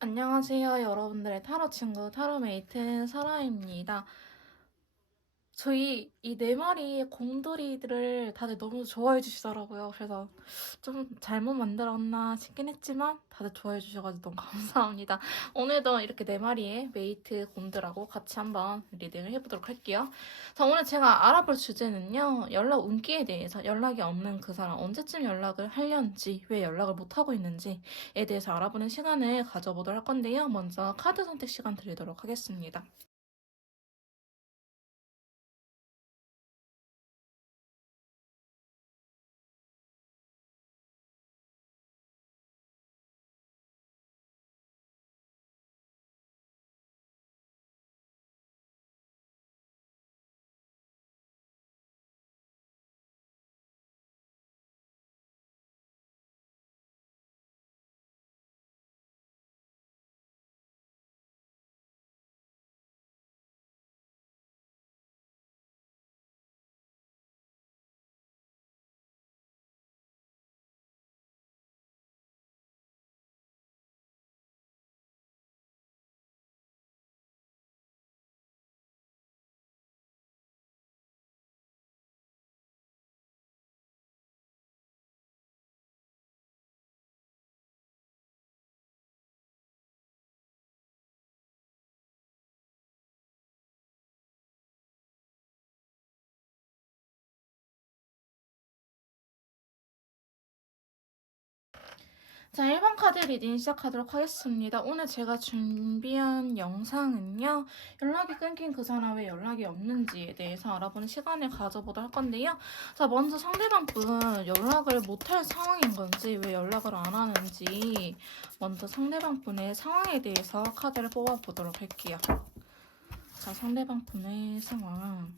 안녕하세요, 여러분들의 타로 친구, 타로메이트 사라입니다. 저희 이 네 마리의 곰돌이들을 다들 너무 좋아해 주시더라고요. 그래서 좀 잘못 만들었나 싶긴 했지만 다들 좋아해 주셔가지고 너무 감사합니다. 오늘도 이렇게 네 마리의 메이트 곰들하고 같이 한번 리딩을 해보도록 할게요. 자, 오늘 제가 알아볼 주제는요. 연락 운기에 대해서 연락이 없는 그 사람 언제쯤 연락을 하려는지, 왜 연락을 못하고 있는지에 대해서 알아보는 시간을 가져보도록 할 건데요. 먼저 카드 선택 시간 드리도록 하겠습니다. 자, 1번 카드 리딩 시작하도록 하겠습니다. 오늘 제가 준비한 영상은요. 연락이 끊긴 그 사람 왜 연락이 없는지에 대해서 알아보는 시간을 가져보도록 할 건데요. 자, 먼저 상대방 분 연락을 못할 상황인 건지 왜 연락을 안 하는지 먼저 상대방 분의 상황에 대해서 카드를 뽑아보도록 할게요. 자, 상대방 분의 상황.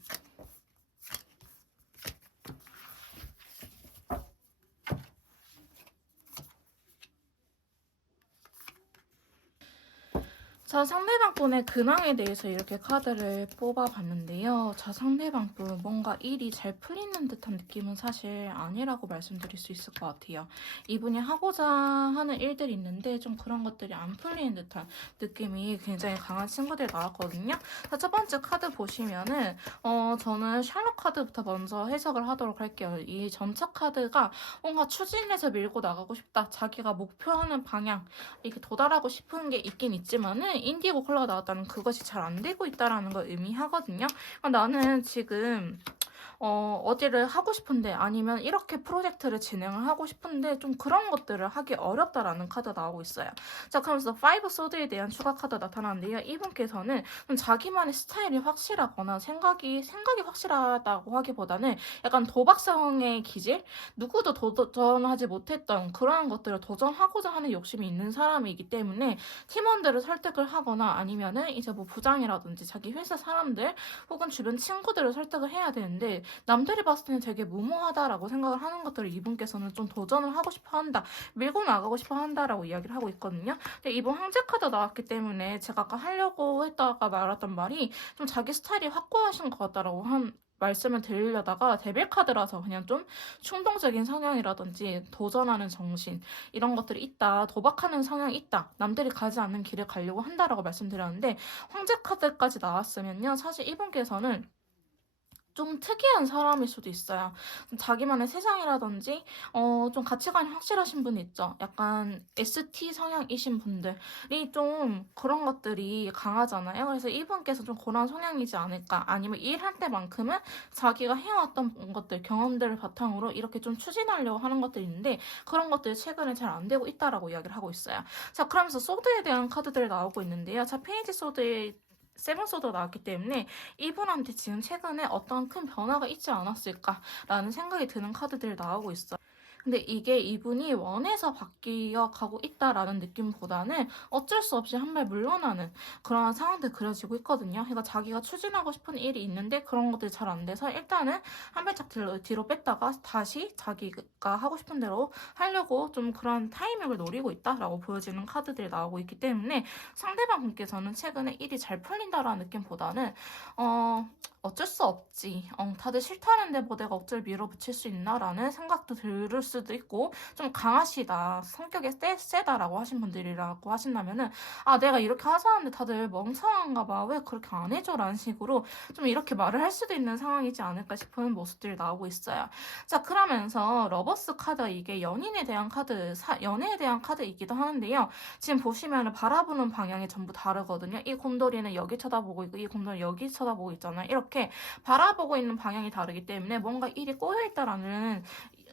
자, 상대방 분의 근황에 대해서 이렇게 카드를 뽑아봤는데요. 자, 상대방 분 뭔가 일이 잘 풀리는 듯한 느낌은 사실 아니라고 말씀드릴 수 있을 것 같아요. 이분이 하고자 하는 일들이 있는데 좀 그런 것들이 안 풀리는 듯한 느낌이 굉장히 강한 친구들이 나왔거든요. 자, 첫 번째 카드 보시면은 저는 샬롯 카드부터 먼저 해석을 하도록 할게요. 이 전차 카드가 뭔가 추진해서 밀고 나가고 싶다. 자기가 목표하는 방향 이렇게 도달하고 싶은 게 있긴 있지만은 인디고 컬러가 나왔다는 그것이 잘 안 되고 있다라는 걸 의미하거든요. 나는 지금 어디를 하고 싶은데 아니면 이렇게 프로젝트를 진행을 하고 싶은데 좀 그런 것들을 하기 어렵다라는 카드가 나오고 있어요. 자, 그러면서 파이브 소드에 대한 추가 카드가 나타나는데요. 이분께서는 좀 자기만의 스타일이 확실하거나 생각이 확실하다고 하기보다는 약간 도박성의 기질? 누구도 도전하지 못했던 그런 것들을 도전하고자 하는 욕심이 있는 사람이기 때문에 팀원들을 설득을 하거나 아니면은 이제 뭐 부장이라든지 자기 회사 사람들 혹은 주변 친구들을 설득을 해야 되는데 남들이 봤을 때는 되게 무모하다라고 생각을 하는 것들을 이분께서는 좀 도전을 하고 싶어 한다. 밀고 나가고 싶어 한다라고 이야기를 하고 있거든요. 근데 이번 황제 카드 나왔기 때문에 제가 아까 하려고 했다가 말했던 말이 좀 자기 스타일이 확고하신 것 같다라고 말씀을 드리려다가 데빌 카드라서 그냥 좀 충동적인 성향이라든지 도전하는 정신 이런 것들이 있다. 도박하는 성향이 있다. 남들이 가지 않는 길을 가려고 한다라고 말씀드렸는데 황제 카드까지 나왔으면요. 사실 이분께서는 좀 특이한 사람일 수도 있어요. 좀 자기만의 세상이라든지, 좀 가치관이 확실하신 분 있죠. 약간 ST 성향이신 분들이 좀 그런 것들이 강하잖아요. 그래서 이분께서 좀 그런 성향이지 않을까. 아니면 일할 때만큼은 자기가 해왔던 것들, 경험들을 바탕으로 이렇게 좀 추진하려고 하는 것들이 있는데, 그런 것들이 최근에 잘 안 되고 있다라고 이야기를 하고 있어요. 자, 그러면서 소드에 대한 카드들이 나오고 있는데요. 자, 페이지 소드에 세븐소드가 나왔기 때문에 이분한테 지금 최근에 어떤 큰 변화가 있지 않았을까라는 생각이 드는 카드들이 나오고 있어요. 근데 이게 이분이 원해서 바뀌어 가고 있다라는 느낌보다는 어쩔 수 없이 한 발 물러나는 그런 상황들 그려지고 있거든요. 그러니까 자기가 추진하고 싶은 일이 있는데 그런 것들이 잘 안 돼서 일단은 한 발짝 뒤로 뺐다가 다시 자기가 하고 싶은 대로 하려고 좀 그런 타이밍을 노리고 있다라고 보여지는 카드들이 나오고 있기 때문에 상대방 분께서는 최근에 일이 잘 풀린다라는 느낌보다는 어쩔 수 없지. 다들 싫다는데 뭐 내가 억지를 밀어붙일 수 있나라는 생각도 들을 수도 있고 좀 강하시다, 성격이 세다라고 하신 분들이라고 하신다면은 내가 이렇게 하자는데 다들 멍청한가 봐, 왜 그렇게 안 해줘? 라는 식으로 좀 이렇게 말을 할 수도 있는 상황이지 않을까 싶은 모습들이 나오고 있어요. 자, 그러면서 러버스 카드, 이게 연인에 대한 카드, 연애에 대한 카드이기도 하는데요. 지금 보시면 바라보는 방향이 전부 다르거든요. 이 곰돌이는 여기 쳐다보고 있고 이 곰돌이는 여기 쳐다보고 있잖아요. 이렇게 바라보고 있는 방향이 다르기 때문에 뭔가 일이 꼬여있다라는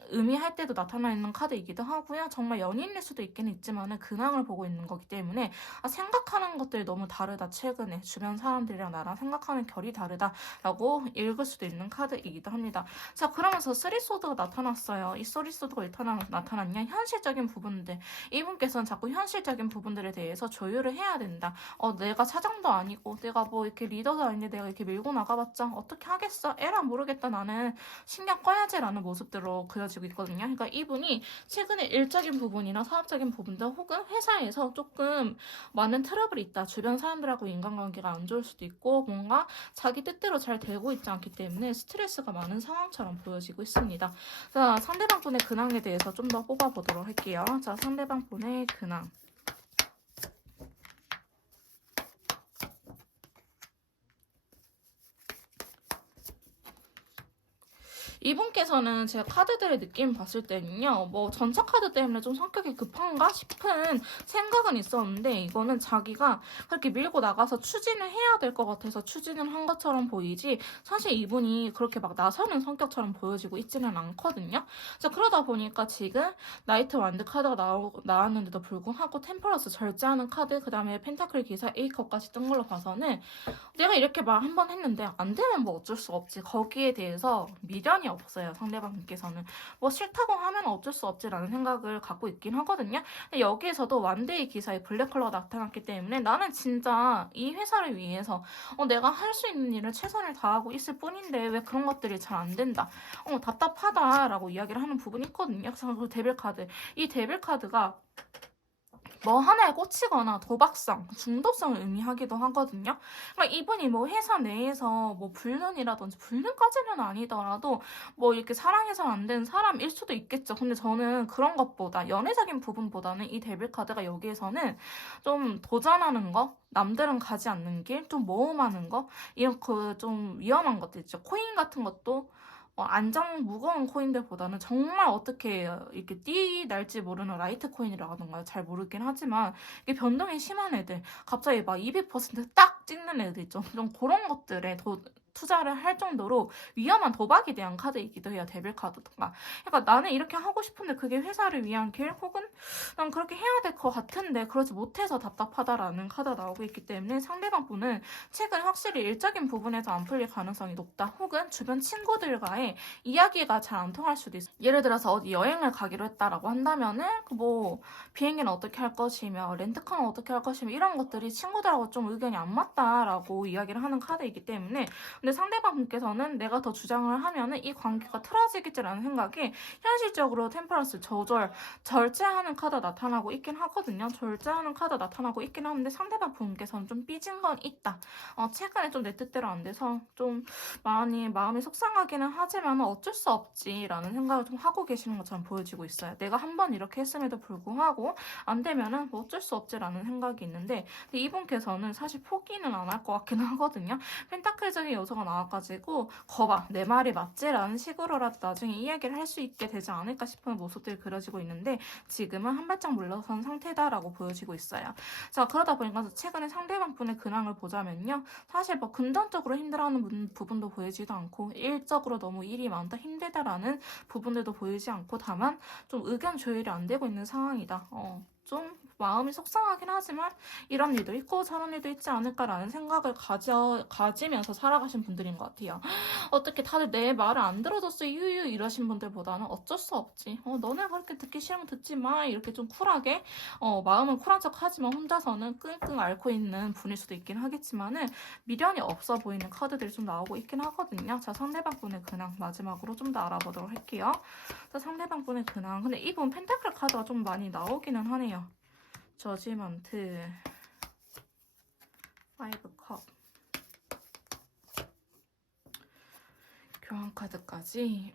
의미할 때도 나타나 있는 카드이기도 하고요. 정말 연인일 수도 있긴 있지만 근황을 보고 있는 거기 때문에 생각하는 것들이 너무 다르다. 최근에 주변 사람들이랑 나랑 생각하는 결이 다르다라고 읽을 수도 있는 카드이기도 합니다. 자, 그러면서 쓰리소드가 나타났어요. 이 쓰리소드가 왜 나타났냐? 현실적인 부분들. 이분께서는 자꾸 현실적인 부분들에 대해서 조율을 해야 된다. 내가 사장도 아니고 내가 뭐 이렇게 리더도 아닌데 내가 이렇게 밀고 나가봤자 어떻게 하겠어? 에라 모르겠다. 나는 신경 꺼야지라는 모습들로 그려지고 있거든요. 그러니까 이분이 최근에 일적인 부분이나 사업적인 부분들 혹은 회사에서 조금 많은 트러블이 있다. 주변 사람들하고 인간관계가 안 좋을 수도 있고 뭔가 자기 뜻대로 잘 되고 있지 않기 때문에 스트레스가 많은 상황처럼 보여지고 있습니다. 자, 상대방 분의 근황에 대해서 좀 더 뽑아보도록 할게요. 자, 상대방 분의 근황. 이분께서는 제가 카드들의 느낌 봤을 때는요, 뭐 전차 카드 때문에 좀 성격이 급한가 싶은 생각은 있었는데 이거는 자기가 그렇게 밀고 나가서 추진을 해야 될 것 같아서 추진을 한 것처럼 보이지 사실 이분이 그렇게 막 나서는 성격처럼 보여지고 있지는 않거든요. 자, 그러다 보니까 지금 나이트 완드 카드가 나왔는데도 불구하고 템퍼러스 절제하는 카드, 그 다음에 펜타클 기사 A컵까지 뜬 걸로 봐서는 내가 이렇게 말 한 번 했는데 안 되면 뭐 어쩔 수 없지. 거기에 대해서 미련이 없어요. 상대방께서는. 뭐 싫다고 하면 어쩔 수 없지라는 생각을 갖고 있긴 하거든요. 근데 여기에서도 완데이 기사에 블랙 컬러가 나타났기 때문에 나는 진짜 이 회사를 위해서 내가 할 수 있는 일을 최선을 다하고 있을 뿐인데 왜 그런 것들이 잘 안 된다. 답답하다라고 이야기를 하는 부분이 있거든요. 그래서 그 데빌 카드. 이 데빌 카드가 뭐 하나에 꽂히거나 도박성, 중독성을 의미하기도 하거든요. 그러니까 이분이 뭐 회사 내에서 뭐 불륜이라든지 불륜까지는 아니더라도 뭐 이렇게 사랑해서는 안 되는 사람일 수도 있겠죠. 근데 저는 그런 것보다 연애적인 부분보다는 이 데빌 카드가 여기에서는 좀 도전하는 거, 남들은 가지 않는 길, 좀 모험하는 거, 이런 그 좀 위험한 것들 있죠. 코인 같은 것도 안정 무거운 코인들보다는 정말 어떻게 이렇게 날지 모르는 라이트 코인이라던가 잘 모르긴 하지만 이게 변동이 심한 애들, 갑자기 막 200%딱 찍는 애들 있죠. 좀 그런 것들에 투자를 할 정도로 위험한 도박에 대한 카드이기도 해요. 데빌 카드가. 그러니까 나는 이렇게 하고 싶은데 그게 회사를 위한 길 혹은 난 그렇게 해야 될 것 같은데 그러지 못해서 답답하다라는 카드가 나오고 있기 때문에 상대방 분은 최근 확실히 일적인 부분에서 안 풀릴 가능성이 높다. 혹은 주변 친구들과의 이야기가 잘 안 통할 수도 있어요. 예를 들어서 어디 여행을 가기로 했다라고 한다면은 뭐 비행기는 어떻게 할 것이며 렌트카는 어떻게 할 것이며 이런 것들이 친구들하고 좀 의견이 안 맞다라고 이야기를 하는 카드이기 때문에 근데 상대방 분께서는 내가 더 주장을 하면은 이 관계가 틀어지겠지라는 생각에 현실적으로 템퍼런스 절제하는 카드 나타나고 있긴 하거든요. 절제하는 카드 나타나고 있긴 하는데 상대방 분께서는 좀 삐진 건 있다. 최근에 좀 내 뜻대로 안 돼서 좀 마음이 속상하기는 하지만 어쩔 수 없지라는 생각을 좀 하고 계시는 것처럼 보여지고 있어요. 내가 한 번 이렇게 했음에도 불구하고 안 되면은 뭐 어쩔 수 없지라는 생각이 있는데 근데 이분께서는 사실 포기는 안 할 것 같긴 하거든요. 펜타클적인 요소가 나와가지고 거봐 내 말이 맞지라는 식으로라도 나중에 이야기를 할 수 있게 되지 않을까 싶은 모습들이 그려지고 있는데 지금은 한 발짝 물러선 상태다라고 보여지고 있어요. 자, 그러다 보니까 최근에 상대방 분의 근황을 보자면요. 사실 뭐 금전적으로 힘들어하는 부분도 보이지도 않고 일적으로 너무 일이 많다 힘들다라는 부분들도 보이지 않고 다만 좀 의견 조율이 안 되고 있는 상황이다. 좀 마음이 속상하긴 하지만 이런 일도 있고 저런 일도 있지 않을까라는 생각을 가지면서 살아가신 분들인 것 같아요. 어떻게 다들 내 말을 안 들어줬어 유유 이러신 분들보다는 어쩔 수 없지. 너네 그렇게 듣기 싫으면 듣지 마. 이렇게 좀 쿨하게 마음은 쿨한 척 하지만 혼자서는 끙끙 앓고 있는 분일 수도 있긴 하겠지만은 미련이 없어 보이는 카드들이 좀 나오고 있긴 하거든요. 자, 상대방 분의 근황 마지막으로 좀 더 알아보도록 할게요. 자, 상대방 분의 근황. 근데 이분 펜타클 카드가 좀 많이 나오기는 하네요. 저지먼트, 5컵, 교환 카드까지.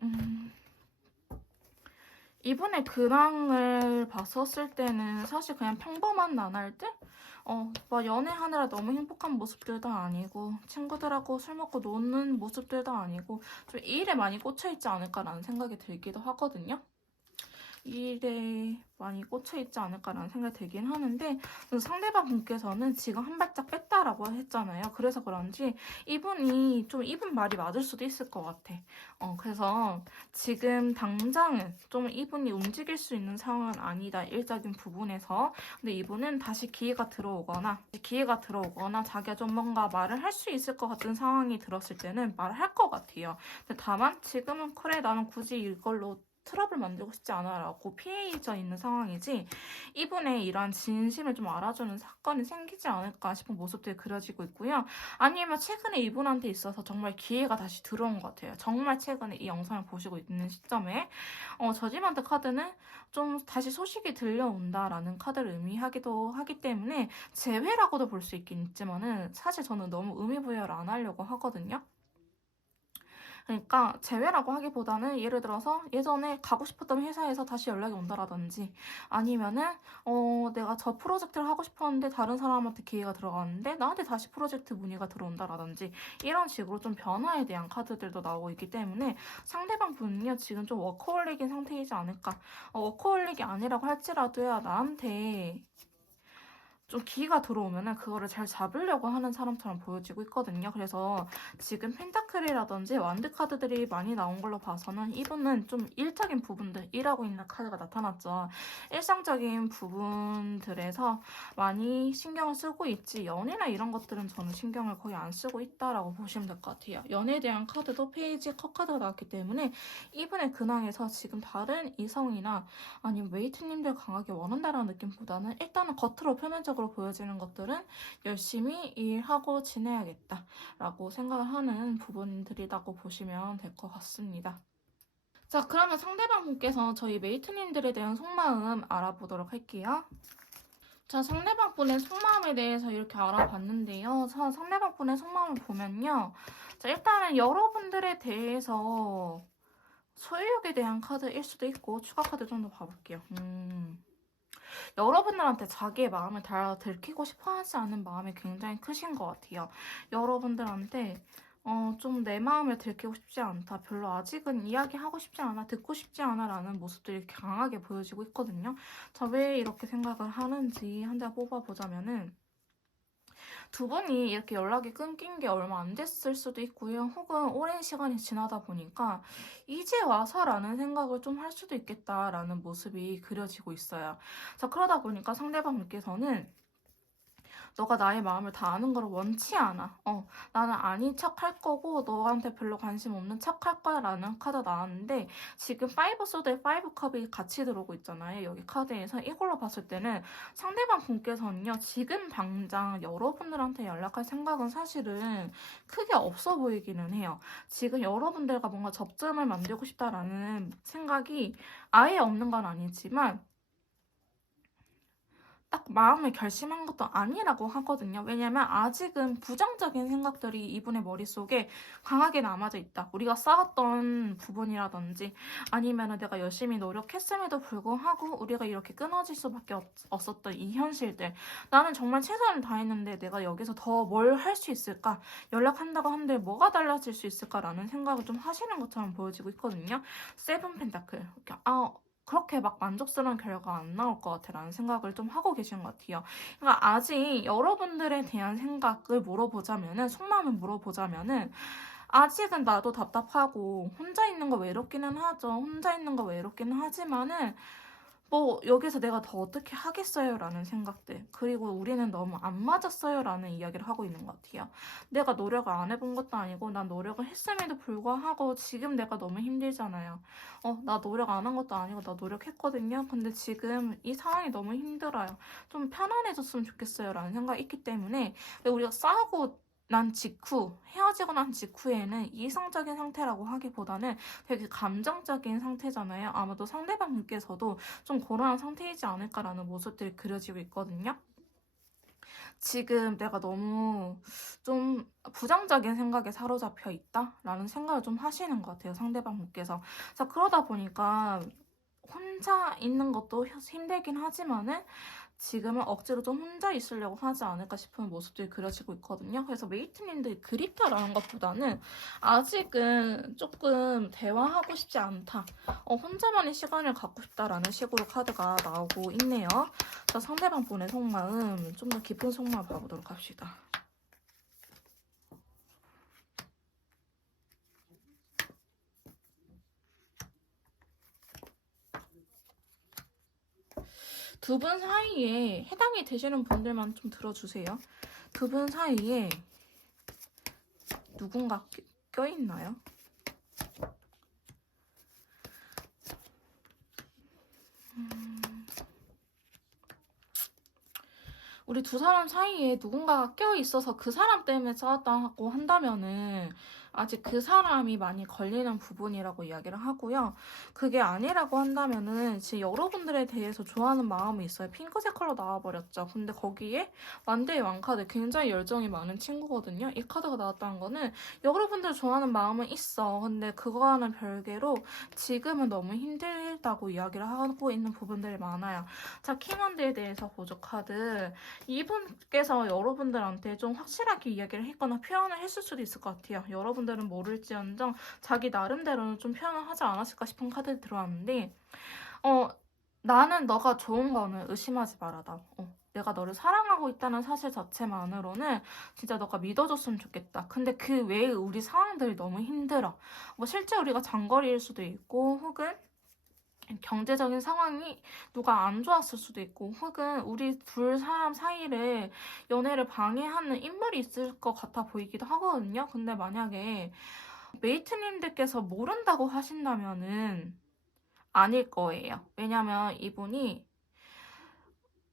이분의 근황을 봤었을 때는 사실 그냥 평범한 나날들? 막 연애하느라 너무 행복한 모습들도 아니고, 친구들하고 술 먹고 노는 모습들도 아니고, 좀 일에 많이 꽂혀있지 않을까라는 생각이 들기도 하거든요. 일에 많이 꽂혀있지 않을까라는 생각이 들긴 하는데, 상대방 분께서는 지금 한 발짝 뺐다라고 했잖아요. 그래서 그런지 이분이 좀 이분 말이 맞을 수도 있을 것 같아. 그래서 지금 당장은 좀 이분이 움직일 수 있는 상황은 아니다. 일적인 부분에서. 근데 이분은 다시 기회가 들어오거나 자기가 좀 뭔가 말을 할 수 있을 것 같은 상황이 들었을 때는 말을 할 것 같아요. 근데 다만 지금은 그래 나는 굳이 이걸로 트러블 만들고 싶지 않아라고 피해져 있는 상황이지, 이분의 이런 진심을 좀 알아주는 사건이 생기지 않을까 싶은 모습들이 그려지고 있고요. 아니면 최근에 이분한테 있어서 정말 기회가 다시 들어온 것 같아요. 정말 최근에 이 영상을 보시고 있는 시점에 저지먼트 카드는 좀 다시 소식이 들려온다라는 카드를 의미하기도 하기 때문에 재회라고도 볼 수 있긴 있지만은 사실 저는 너무 의미부여를 안 하려고 하거든요. 그러니까 재회라고 하기보다는 예를 들어서 예전에 가고 싶었던 회사에서 다시 연락이 온다라든지, 아니면은 내가 저 프로젝트를 하고 싶었는데 다른 사람한테 기회가 들어갔는데 나한테 다시 프로젝트 문의가 들어온다라든지, 이런 식으로 좀 변화에 대한 카드들도 나오고 있기 때문에 상대방 분은요 지금 좀 워커홀릭인 상태이지 않을까. 워커홀릭이 아니라고 할지라도야 나한테 좀 기가 들어오면은 그거를 잘 잡으려고 하는 사람처럼 보여지고 있거든요. 그래서 지금 펜타클이라든지 완드 카드들이 많이 나온 걸로 봐서는 이분은 좀 일적인 부분들, 일하고 있는 카드가 나타났죠. 일상적인 부분들에서 많이 신경을 쓰고 있지, 연애나 이런 것들은 저는 신경을 거의 안 쓰고 있다라고 보시면 될 것 같아요. 연애에 대한 카드도 페이지 컷 카드가 나왔기 때문에 이분의 근황에서 지금 다른 이성이나 아니면 웨이트님들 강하게 원한다라는 느낌보다는 일단은 겉으로 표면적으로 보여지는 것들은 열심히 일하고 지내야겠다라고 생각을 하는 부분들이라고 보시면 될 것 같습니다. 자, 그러면 상대방 분께서 저희 메이트님들에 대한 속마음 알아보도록 할게요. 자, 상대방 분의 속마음에 대해서 이렇게 알아봤는데요. 자, 상대방 분의 속마음을 보면요. 자, 일단은 여러분들에 대해서 소유욕에 대한 카드일 수도 있고, 추가 카드 좀 더 봐볼게요. 여러분들한테 자기의 마음을 다 들키고 싶어 하지 않은 마음이 굉장히 크신 것 같아요. 여러분들한테 좀 내 마음을 들키고 싶지 않다. 별로 아직은 이야기하고 싶지 않아. 듣고 싶지 않아. 라는 모습들이 강하게 보여지고 있거든요. 자, 왜 이렇게 생각을 하는지 한 장 뽑아보자면은, 두 분이 이렇게 연락이 끊긴 게 얼마 안 됐을 수도 있고요. 혹은 오랜 시간이 지나다 보니까 이제 와서라는 생각을 좀 할 수도 있겠다라는 모습이 그려지고 있어요. 자, 그러다 보니까 상대방께서는 너가 나의 마음을 다 아는 걸 원치 않아. 나는 아닌 척 할 거고 너한테 별로 관심 없는 척 할 거야 라는 카드 나왔는데, 지금 5 소드에 5 컵이 같이 들어오고 있잖아요. 여기 카드에서 이걸로 봤을 때는 상대방 분께서는요 지금 당장 여러분들한테 연락할 생각은 사실은 크게 없어 보이기는 해요. 지금 여러분들과 뭔가 접점을 만들고 싶다라는 생각이 아예 없는 건 아니지만 딱 마음을 결심한 것도 아니라고 하거든요. 왜냐면 아직은 부정적인 생각들이 이분의 머릿속에 강하게 남아져 있다. 우리가 싸웠던 부분이라든지, 아니면 내가 열심히 노력했음에도 불구하고 우리가 이렇게 끊어질 수밖에 없었던 이 현실들. 나는 정말 최선을 다했는데 내가 여기서 더 뭘 할 수 있을까? 연락한다고 한들 뭐가 달라질 수 있을까라는 생각을 좀 하시는 것처럼 보여지고 있거든요. 세븐 펜타클. 이렇게, 그렇게 막 만족스러운 결과가 안 나올 것 같아라는 생각을 좀 하고 계신 것 같아요. 그러니까 아직 여러분들에 대한 생각을 물어보자면은, 속마음을 물어보자면은, 아직은 나도 답답하고 혼자 있는 거 외롭기는 하죠. 혼자 있는 거 외롭기는 하지만은 뭐 여기서 내가 더 어떻게 하겠어요 라는 생각들, 그리고 우리는 너무 안 맞았어요 라는 이야기를 하고 있는 것 같아요. 내가 노력을 안 해본 것도 아니고 난 노력을 했음에도 불구하고 지금 내가 너무 힘들잖아요. 나 노력 안 한 것도 아니고 나 노력했거든요. 근데 지금 이 상황이 너무 힘들어요. 좀 편안해졌으면 좋겠어요 라는 생각이 있기 때문에, 우리가 싸우고 헤어지고 난 직후에는 이성적인 상태라고 하기보다는 되게 감정적인 상태잖아요. 아마도 상대방 분께서도 좀 그러한 상태이지 않을까라는 모습들이 그려지고 있거든요. 지금 내가 너무 좀 부정적인 생각에 사로잡혀 있다라는 생각을 좀 하시는 것 같아요. 상대방 분께서. 자, 그러다 보니까 혼자 있는 것도 힘들긴 하지만은 지금은 억지로 좀 혼자 있으려고 하지 않을까 싶은 모습들이 그려지고 있거든요. 그래서 메이트님들이 그립다라는 것보다는 아직은 조금 대화하고 싶지 않다. 혼자만의 시간을 갖고 싶다라는 식으로 카드가 나오고 있네요. 자, 상대방 분의 속마음, 좀 더 깊은 속마음 봐보도록 합시다. 두 분 사이에 해당이 되시는 분들만 좀 들어주세요. 두 분 사이에 누군가 껴있나요? 우리 두 사람 사이에 누군가가 껴있어서 그 사람 때문에 싸웠다고 한다면은 아직 그 사람이 많이 걸리는 부분이라고 이야기를 하고요. 그게 아니라고 한다면은 지금 여러분들에 대해서 좋아하는 마음이 있어요. 핑크색 컬러 나와버렸죠. 근데 거기에 완대의 왕카드, 굉장히 열정이 많은 친구거든요. 이 카드가 나왔다는 거는 여러분들 좋아하는 마음은 있어. 근데 그거와는 별개로 지금은 너무 힘들다고 이야기를 하고 있는 부분들이 많아요. 자, 킹원드에 대해서 보조 카드. 이분께서 여러분들한테 좀 확실하게 이야기를 했거나 표현을 했을 수도 있을 것 같아요. 여러분들은 모를지언정 자기 나름대로는 좀 표현을 하지 않았을까 싶은 카드가 들어왔는데 나는 너가 좋은 거는 의심하지 말아다. 내가 너를 사랑하고 있다는 사실 자체만으로는 진짜 너가 믿어줬으면 좋겠다. 근데 그 외에 우리 상황들이 너무 힘들어. 뭐 실제 우리가 장거리일 수도 있고 혹은 경제적인 상황이 누가 안 좋았을 수도 있고 혹은 우리 둘 사람 사이를 연애를 방해하는 인물이 있을 것 같아 보이기도 하거든요. 근데 만약에 메이트님들께서 모른다고 하신다면은 아닐 거예요. 왜냐면 이분이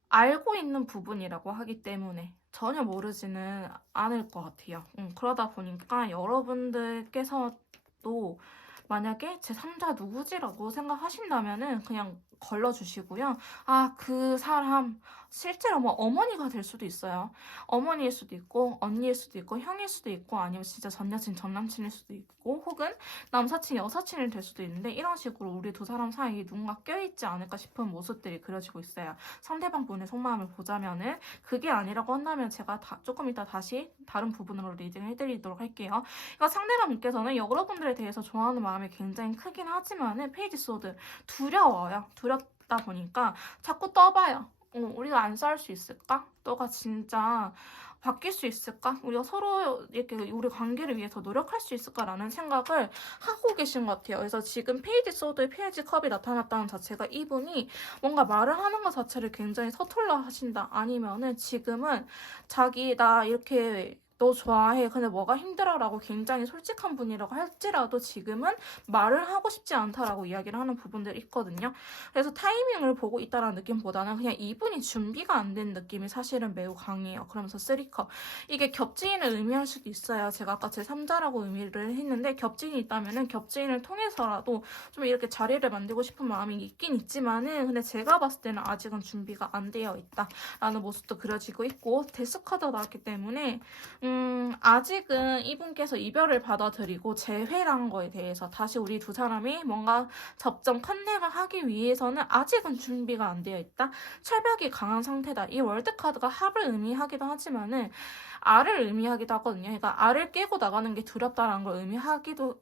알고 있는 부분이라고 하기 때문에 전혀 모르지는 않을 것 같아요. 그러다 보니까 여러분들께서도 만약에 제3자 누구지라고 생각하신다면은 그냥 걸러주시고요. 아, 그 사람 실제로 뭐 어머니가 될 수도 있어요. 어머니일 수도 있고 언니일 수도 있고 형일 수도 있고 아니면 진짜 전 여친 전 남친일 수도 있고 혹은 남사친 여사친이 될 수도 있는데 이런 식으로 우리 두 사람 사이에 누군가 껴있지 않을까 싶은 모습들이 그려지고 있어요. 상대방 분의 속마음을 보자면은 그게 아니라고 한다면 제가 조금 이따 다시 다른 부분으로 리딩을 해드리도록 할게요. 그러니까 상대방 분께서는 여러분들에 대해서 좋아하는 마음이 굉장히 크긴 하지만은 페이지 소드 두려워요. 두렵다 보니까 자꾸 떠봐요. 우리가 안 싸울 수 있을까? 너가 진짜 바뀔 수 있을까? 우리가 서로 이렇게 우리 관계를 위해서 노력할 수 있을까라는 생각을 하고 계신 것 같아요. 그래서 지금 페이지 소드에 페이지 컵이 나타났다는 자체가 이분이 뭔가 말을 하는 것 자체를 굉장히 서툴러 하신다. 아니면은 지금은 자기 나 이렇게 너 좋아해. 근데 뭐가 힘들어라고 굉장히 솔직한 분이라고 할지라도 지금은 말을 하고 싶지 않다라고 이야기를 하는 부분들이 있거든요. 그래서 타이밍을 보고 있다는 느낌보다는 그냥 이분이 준비가 안 된 느낌이 사실은 매우 강해요. 그러면서 3컵. 이게 겹지인을 의미할 수도 있어요. 제가 아까 제3자라고 의미를 했는데 겹지인이 있다면은 겹지인을 통해서라도 좀 이렇게 자리를 만들고 싶은 마음이 있긴 있지만은 근데 제가 봤을 때는 아직은 준비가 안 되어 있다라는 모습도 그려지고 있고 데스카드가 나왔기 때문에 아직은 이분께서 이별을 받아들이고 재회라는 거에 대해서 다시 우리 두 사람이 뭔가 접점 컨넥을 하기 위해서는 아직은 준비가 안 되어 있다. 철벽이 강한 상태다. 이 월드카드가 합을 의미하기도 하지만은 알을 의미하기도 하거든요. 그러니까 알을 깨고 나가는 게 두렵다라는 걸 의미하기도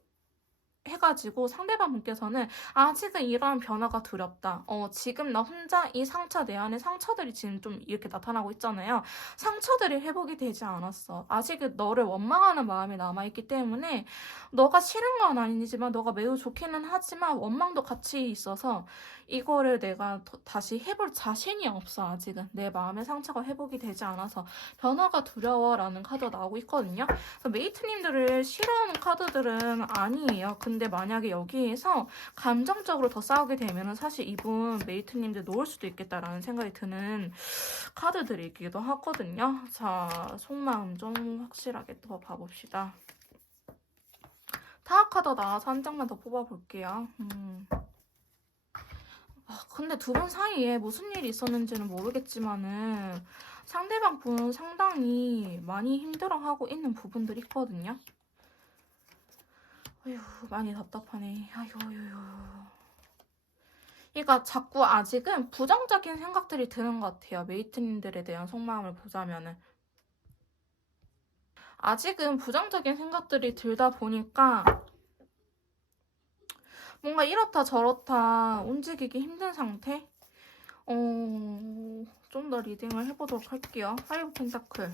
해가지고 상대방 분께서는 아직은 이러한 변화가 두렵다. 지금 나 혼자 이 상처 내 안에 상처들이 지금 좀 이렇게 나타나고 있잖아요. 상처들이 회복이 되지 않았어. 아직은 너를 원망하는 마음이 남아있기 때문에 너가 싫은 건 아니지만 너가 매우 좋기는 하지만 원망도 같이 있어서 이거를 내가 다시 해볼 자신이 없어. 아직은 내 마음의 상처가 회복이 되지 않아서 변화가 두려워라는 카드가 나오고 있거든요. 그래서 메이트님들을 싫어하는 카드들은 아니에요. 근데 만약에 여기에서 감정적으로 더 싸우게 되면 사실 이분 메이트님들 놓을 수도 있겠다라는 생각이 드는 카드들이기도 하거든요. 자, 속마음 좀 확실하게 더 봐봅시다. 타워 카드 나와서 한 장만 더 뽑아볼게요. 근데 두 분 사이에 무슨 일이 있었는지는 모르겠지만은 상대방 분 상당히 많이 힘들어하고 있는 부분들이 있거든요. 어휴, 많이 답답하네. 아휴. 그러니까 자꾸 아직은 부정적인 생각들이 드는 것 같아요. 메이트님들에 대한 속마음을 보자면은. 아직은 부정적인 생각들이 들다 보니까 뭔가 이렇다 저렇다 움직이기 힘든 상태? 좀 더 리딩을 해보도록 할게요. 파이브 펜타클.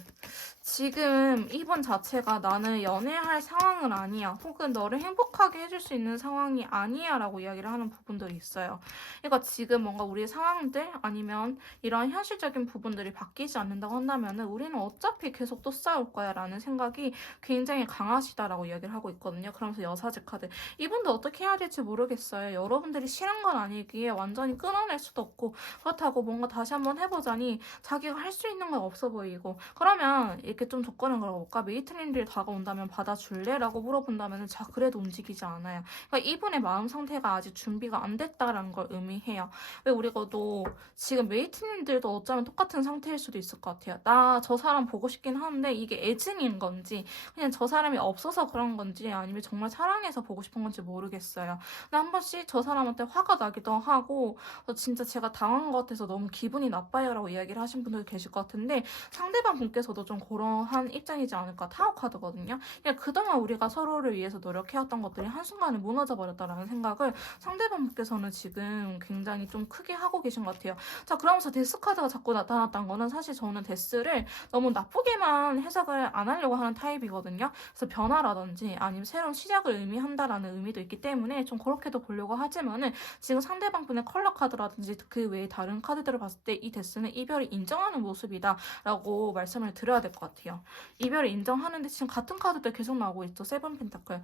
지금 이분 자체가 나는 연애할 상황은 아니야. 혹은 너를 행복하게 해줄 수 있는 상황이 아니야 라고 이야기를 하는 부분들이 있어요. 그러니까 지금 뭔가 우리의 상황들 아니면 이런 현실적인 부분들이 바뀌지 않는다고 한다면 우리는 어차피 계속 또 싸울 거야 라는 생각이 굉장히 강하시다라고 이야기를 하고 있거든요. 그러면서 여사제 카드. 이분도 어떻게 해야 될지 모르겠어요. 여러분들이 싫은 건 아니기에 완전히 끊어낼 수도 없고 그렇다고 뭔가 다시 한번 해보자니 자기가 할 수 있는 건 없어 보이고 그러면 이렇게 좀 조건을 걸어볼까? 메이트님들이 다가온다면 받아줄래? 라고 물어본다면 자 그래도 움직이지 않아요. 그러니까 이분의 마음 상태가 아직 준비가 안 됐다라는 걸 의미해요. 왜 우리가도 지금 메이트님들도 어쩌면 똑같은 상태일 수도 있을 것 같아요. 나 저 사람 보고 싶긴 하는데 이게 애증인 건지 그냥 저 사람이 없어서 그런 건지 아니면 정말 사랑해서 보고 싶은 건지 모르겠어요. 근데 한 번씩 저 사람한테 화가 나기도 하고 진짜 제가 당한 것 같아서 너무 기분이 나빠요 라고 이야기를 하신 분들 계실 것 같은데 상대방 분께서도 좀 그러한 입장이지 않을까. 타워 카드거든요. 그냥 그동안 우리가 서로를 위해서 노력해왔던 것들이 한순간에 무너져 버렸다라는 생각을 상대방 분께서는 지금 굉장히 좀 크게 하고 계신 것 같아요. 자, 그러면서 데스 카드가 자꾸 나타났던 거는 사실 저는 데스를 너무 나쁘게만 해석을 안 하려고 하는 타입이거든요. 그래서 변화라든지 아니면 새로운 시작을 의미한다라는 의미도 있기 때문에 좀 그렇게도 보려고 하지만은 지금 상대방 분의 컬러 카드라든지 그 외에 다른 카드들을 봤을 때 이 데스는 이별을 인정하는 모습이다 라고 말씀을 드려야 될 것 같아요. 이별을 인정하는데 지금 같은 카드들 계속 나오고 있죠. 세븐 펜타클.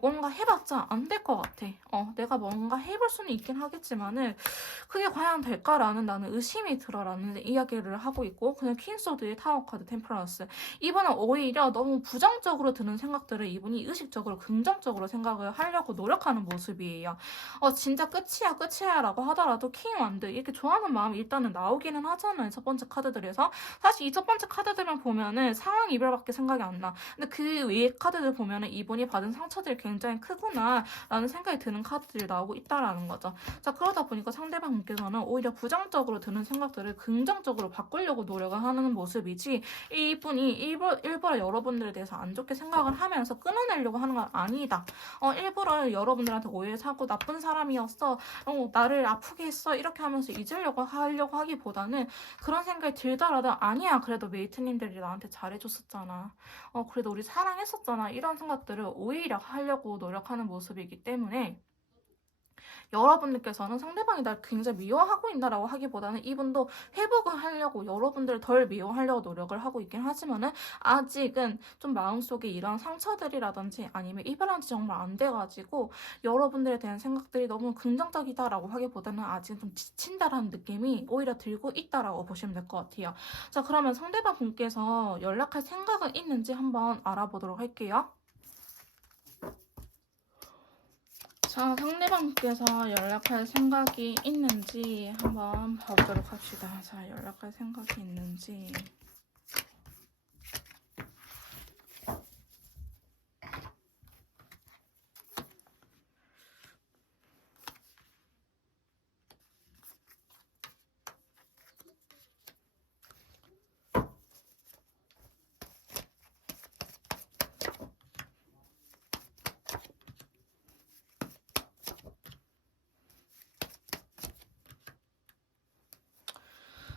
뭔가 해봤자 안 될 것 같아. 내가 뭔가 해볼 수는 있긴 하겠지만은 그게 과연 될까라는 나는 의심이 들어라는 이야기를 하고 있고 그냥 퀸소드의 타워 카드 템퍼런스. 이분은 오히려 너무 부정적으로 드는 생각들을 이분이 의식적으로 긍정적으로 생각을 하려고 노력하는 모습이에요. 진짜 끝이야 라고 하더라도 킹 완드 이렇게 좋아하는 마음이 일단은 나오기는 하잖아요. 첫 번째 카드들에서. 사실 이 첫 번째 카드들만 보면은 상황 이별밖에 생각이 안 나. 근데 그 외의 카드들 보면은 이분이 받은 상처들이 굉장히 크구나 라는 생각이 드는 카드들이 나오고 있다라는 거죠. 자, 그러다 보니까 상대방께서는 오히려 부정적으로 드는 생각들을 긍정적으로 바꾸려고 노력을 하는 모습이지 이분이 일부러 여러분들에 대해서 안 좋게 생각을 하면서 끊어내려고 하는 건 아니다. 일부러 여러분들한테 오해를 사고 나쁜 사람이었어. 나를 아프게 했어. 이렇게 하면서 잊으려고 하려고 하기보다는 그런 생각이 들더라도 아니야. 그래도 메이트님들이 나한테 잘해줬었잖아. 그래도 우리 사랑했었잖아. 이런 생각들을 오히려 하려고 노력하는 모습이기 때문에 여러분들께서는 상대방이 날 굉장히 미워하고 있나라고 하기보다는 이분도 회복을 하려고 여러분들을 덜 미워하려고 노력을 하고 있긴 하지만은 아직은 좀 마음속에 이런 상처들이라든지 아니면 이별한 지 정말 안 돼가지고 여러분들에 대한 생각들이 너무 긍정적이다라고 하기보다는 아직은 좀 지친다라는 느낌이 오히려 들고 있다라고 보시면 될 것 같아요. 자, 그러면 상대방 분께서 연락할 생각은 있는지 한번 알아보도록 할게요. 자, 상대방께서 연락할 생각이 있는지 한번 봐보도록 합시다. 자, 연락할 생각이 있는지.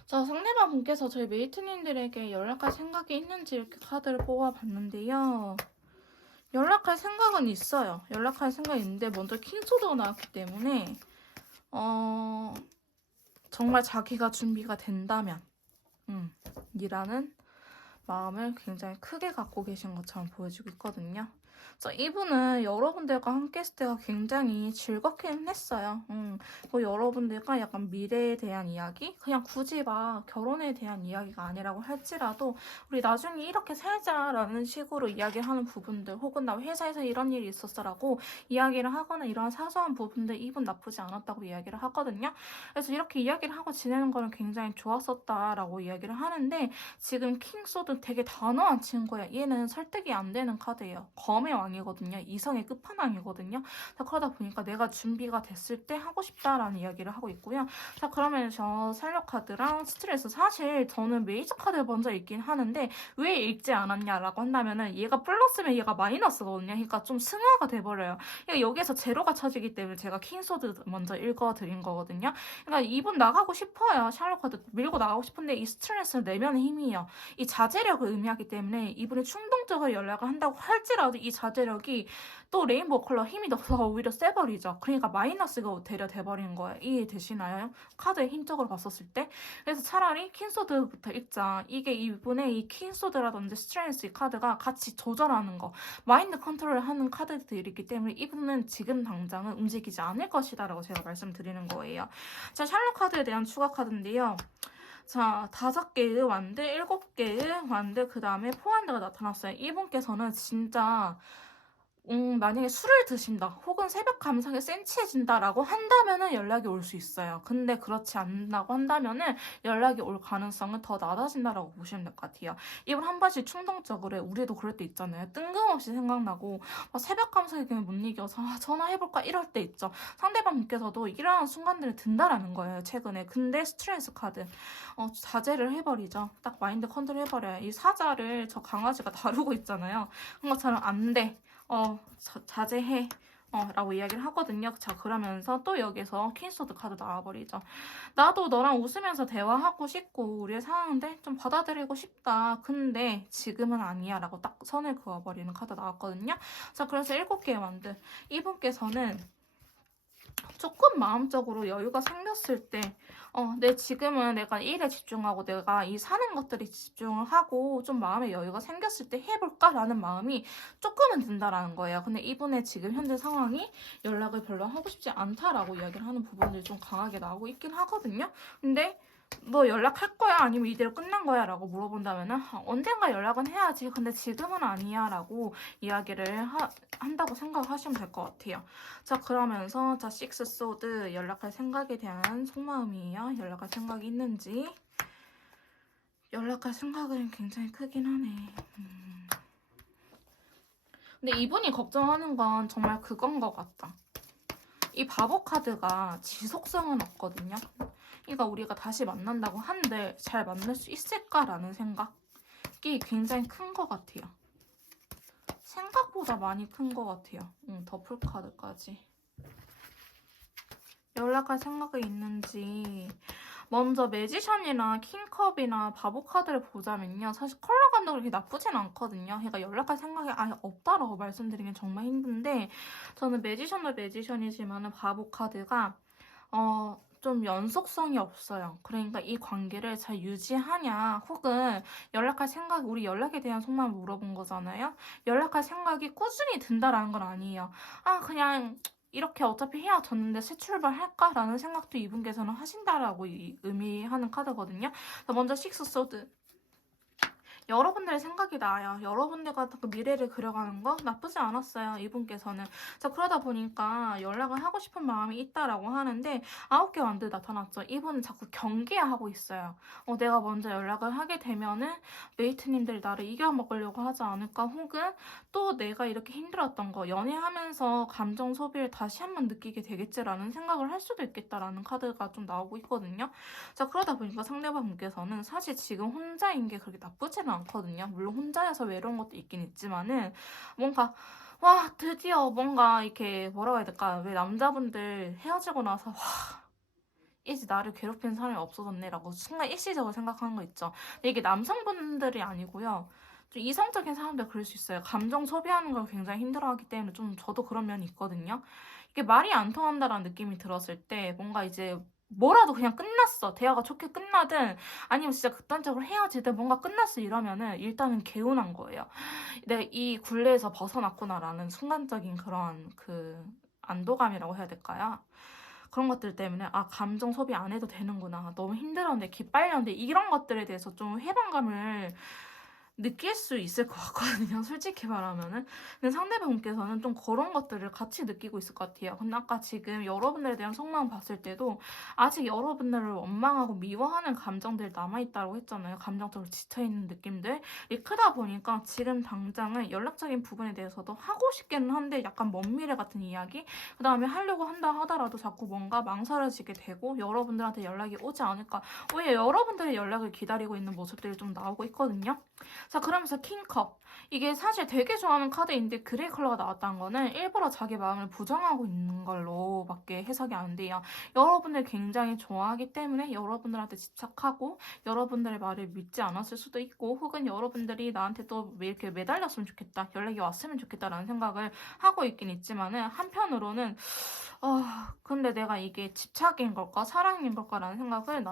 자, 상대방 분께서 저희 메이트님들에게 연락할 생각이 있는지 이렇게 카드를 뽑아봤는데요. 연락할 생각은 있어요. 연락할 생각이 있는데 먼저 킹소드가 나왔기 때문에 정말 자기가 준비가 된다면 이라는 마음을 굉장히 크게 갖고 계신 것처럼 보여지고 있거든요. 그래서 이분은 여러분들과 함께 했을 때가 굉장히 즐겁긴 했어요. 뭐 여러분들과 약간 미래에 대한 이야기? 그냥 굳이 막 결혼에 대한 이야기가 아니라고 할지라도 우리 나중에 이렇게 살자라는 식으로 이야기를 하는 부분들 혹은 나 회사에서 이런 일이 있었어라고 이야기를 하거나 이런 사소한 부분들 이분 나쁘지 않았다고 이야기를 하거든요. 그래서 이렇게 이야기를 하고 지내는 거는 굉장히 좋았었다라고 이야기를 하는데 지금 킹소드 되게 단호한 친구야. 얘는 설득이 안 되는 카드예요. 검의 마음의 왕이거든요. 이성의 끝판왕이거든요. 자, 그러다 보니까 내가 준비가 됐을 때 하고 싶다라는 이야기를 하고 있고요. 자, 그러면 저 살력 카드랑 스트레스, 사실 저는 메이저 카드를 먼저 읽긴 하는데 왜 읽지 않았냐라고 한다면은 얘가 플러스면 얘가 마이너스거든요. 그러니까 좀 승화가 돼버려요. 그러니까 여기에서 제로가 쳐지기 때문에 제가 킹소드 먼저 읽어드린 거거든요. 그러니까 이분 나가고 싶어요. 샬롯 카드 밀고 나가고 싶은데 이 스트레스를 내면 힘이에요. 이 자제력을 의미하기 때문에 이분이 충동적으로 연락을 한다고 할지라도 이 자제력이 또 레인보우 컬러 힘이 더 오히려 세버리죠. 그러니까 마이너스가 되려 돼버리는 거예요. 이해되시나요? 카드의 힘적으로 봤었을 때. 그래서 차라리 킹소드부터 읽자. 이게 이분의 이 킹소드라든지 스트레스 이 카드가 같이 조절하는 거, 마인드 컨트롤을 하는 카드들이기 때문에 이분은 지금 당장은 움직이지 않을 것이다 라고 제가 말씀드리는 거예요. 자, 샬롯 카드에 대한 추가 카드인데요. 자, 5개의 완드, 7개의 완드, 그 다음에 포완드가 나타났어요. 이분께서는 진짜 만약에 술을 드신다 혹은 새벽 감성에 센치해진다라고 한다면은 연락이 올 수 있어요. 근데 그렇지 않는다고 한다면은 연락이 올 가능성은 더 낮아진다라고 보시면 될 것 같아요. 이분 한 번씩 충동적으로 해. 우리도 그럴 때 있잖아요. 뜬금없이 생각나고 새벽 감성에 그냥 못 이겨서 전화해볼까 이럴 때 있죠. 상대방께서도 이러한 순간들을 든다라는 거예요. 최근에. 근데 스트레스 카드 자제를 해버리죠. 딱 마인드 컨트롤 해버려요. 이 사자를 저 강아지가 다루고 있잖아요. 그런 것처럼 안 돼. 자제해. 라고 이야기를 하거든요. 자, 그러면서 또 여기서 퀸소드 카드 나와버리죠. 나도 너랑 웃으면서 대화하고 싶고 우리의 상황인데 좀 받아들이고 싶다. 근데 지금은 아니야 라고 딱 선을 그어버리는 카드 나왔거든요. 자, 그래서 7개의 완드. 이분께서는 조금 마음적으로 여유가 생겼을 때, 지금은 내가 일에 집중하고 내가 이 사는 것들에 집중을 하고 좀 마음의 여유가 생겼을 때 해볼까라는 마음이 조금은 든다라는 거예요. 근데 이분의 지금 현재 상황이 연락을 별로 하고 싶지 않다라고 이야기를 하는 부분들이 좀 강하게 나오고 있긴 하거든요. 근데 너 연락할 거야? 아니면 이대로 끝난 거야? 라고 물어본다면은 언젠가 연락은 해야지. 근데 지금은 아니야. 라고 이야기를 한다고 생각하시면 될 것 같아요. 자, 그러면서 자, 식스 소드 연락할 생각에 대한 속마음이에요. 연락할 생각이 있는지. 연락할 생각은 굉장히 크긴 하네. 근데 이분이 걱정하는 건 정말 그건 것 같다. 이 바보 카드가 지속성은 없거든요. 그러니까 우리가 다시 만난다고 한들 잘 만날 수 있을까라는 생각이 굉장히 큰 것 같아요. 생각보다 많이 큰 것 같아요. 더플 카드까지. 연락할 생각이 있는지. 먼저 매지션이나 킹컵이나 바보 카드를 보자면요. 사실 컬러 감도 그렇게 나쁘진 않거든요. 그러니까 연락할 생각이 아예 없다라고 말씀드리긴 정말 힘든데 저는 매지션도 매지션이지만 바보 카드가 좀 연속성이 없어요. 그러니까 이 관계를 잘 유지하냐 혹은 연락할 생각, 우리 연락에 대한 속마음을 물어본 거잖아요. 연락할 생각이 꾸준히 든다라는 건 아니에요. 그냥 이렇게 어차피 헤어졌는데 새 출발할까라는 생각도 이분께서는 하신다라고 의미하는 카드거든요. 먼저 식스 소드. 여러분들의 생각이 나요. 여러분들과 그 미래를 그려가는 거 나쁘지 않았어요. 이분께서는. 자, 그러다 보니까 연락을 하고 싶은 마음이 있다라고 하는데 9개 완드 나타났죠. 이분은 자꾸 경계하고 있어요. 내가 먼저 연락을 하게 되면은 메이트님들이 나를 이겨먹으려고 하지 않을까 혹은 또 내가 이렇게 힘들었던 거 연애하면서 감정 소비를 다시 한번 느끼게 되겠지라는 생각을 할 수도 있겠다라는 카드가 좀 나오고 있거든요. 자, 그러다 보니까 상대방께서는 사실 지금 혼자인 게 그렇게 나쁘지는 않거든요. 물론 혼자여서 외로운 것도 있긴 있지만은 뭔가 와 드디어 뭔가 이렇게 뭐라고 해야 될까, 왜 남자분들 헤어지고 나서 와 이제 나를 괴롭히는 사람이 없어졌네라고 순간 일시적으로 생각하는 거 있죠. 근데 이게 남성분들이 아니고요. 좀 이성적인 사람들 그럴 수 있어요. 감정 소비하는 걸 굉장히 힘들어하기 때문에 좀 저도 그런 면이 있거든요. 이게 말이 안 통한다라는 느낌이 들었을 때 뭔가 이제 뭐라도 그냥 끝났어. 대화가 좋게 끝나든 아니면 진짜 극단적으로 헤어지든 뭔가 끝났어 이러면은 일단은 개운한 거예요. 내가 이 굴레에서 벗어났구나라는 순간적인 그런 그 안도감이라고 해야 될까요? 그런 것들 때문에 감정 소비 안 해도 되는구나. 너무 힘들었는데 기빨렸는데 이런 것들에 대해서 좀 해방감을 느낄 수 있을 것 같거든요. 솔직히 말하면은. 근데 상대방께서는 좀 그런 것들을 같이 느끼고 있을 것 같아요. 근데 아까 지금 여러분들에 대한 속마음 봤을 때도 아직 여러분들을 원망하고 미워하는 감정들이 남아있다고 했잖아요. 감정적으로 지쳐있는 느낌들이 크다 보니까 지금 당장은 연락적인 부분에 대해서도 하고 싶기는 한데 약간 먼 미래 같은 이야기? 그 다음에 하려고 한다 하더라도 자꾸 뭔가 망설여지게 되고 여러분들한테 연락이 오지 않을까. 오히려 여러분들의 연락을 기다리고 있는 모습들이 좀 나오고 있거든요. 자, 그러면서 킹컵. 이게 사실 되게 좋아하는 카드인데 그레이 컬러가 나왔다는 거는 일부러 자기 마음을 부정하고 있는 걸로밖에 해석이 안 돼요. 여러분들 굉장히 좋아하기 때문에 여러분들한테 집착하고 여러분들의 말을 믿지 않았을 수도 있고 혹은 여러분들이 나한테 또 이렇게 매달렸으면 좋겠다, 연락이 왔으면 좋겠다라는 생각을 하고 있긴 있지만은 한편으로는 근데 내가 이게 집착인 걸까 사랑인 걸까라는 생각을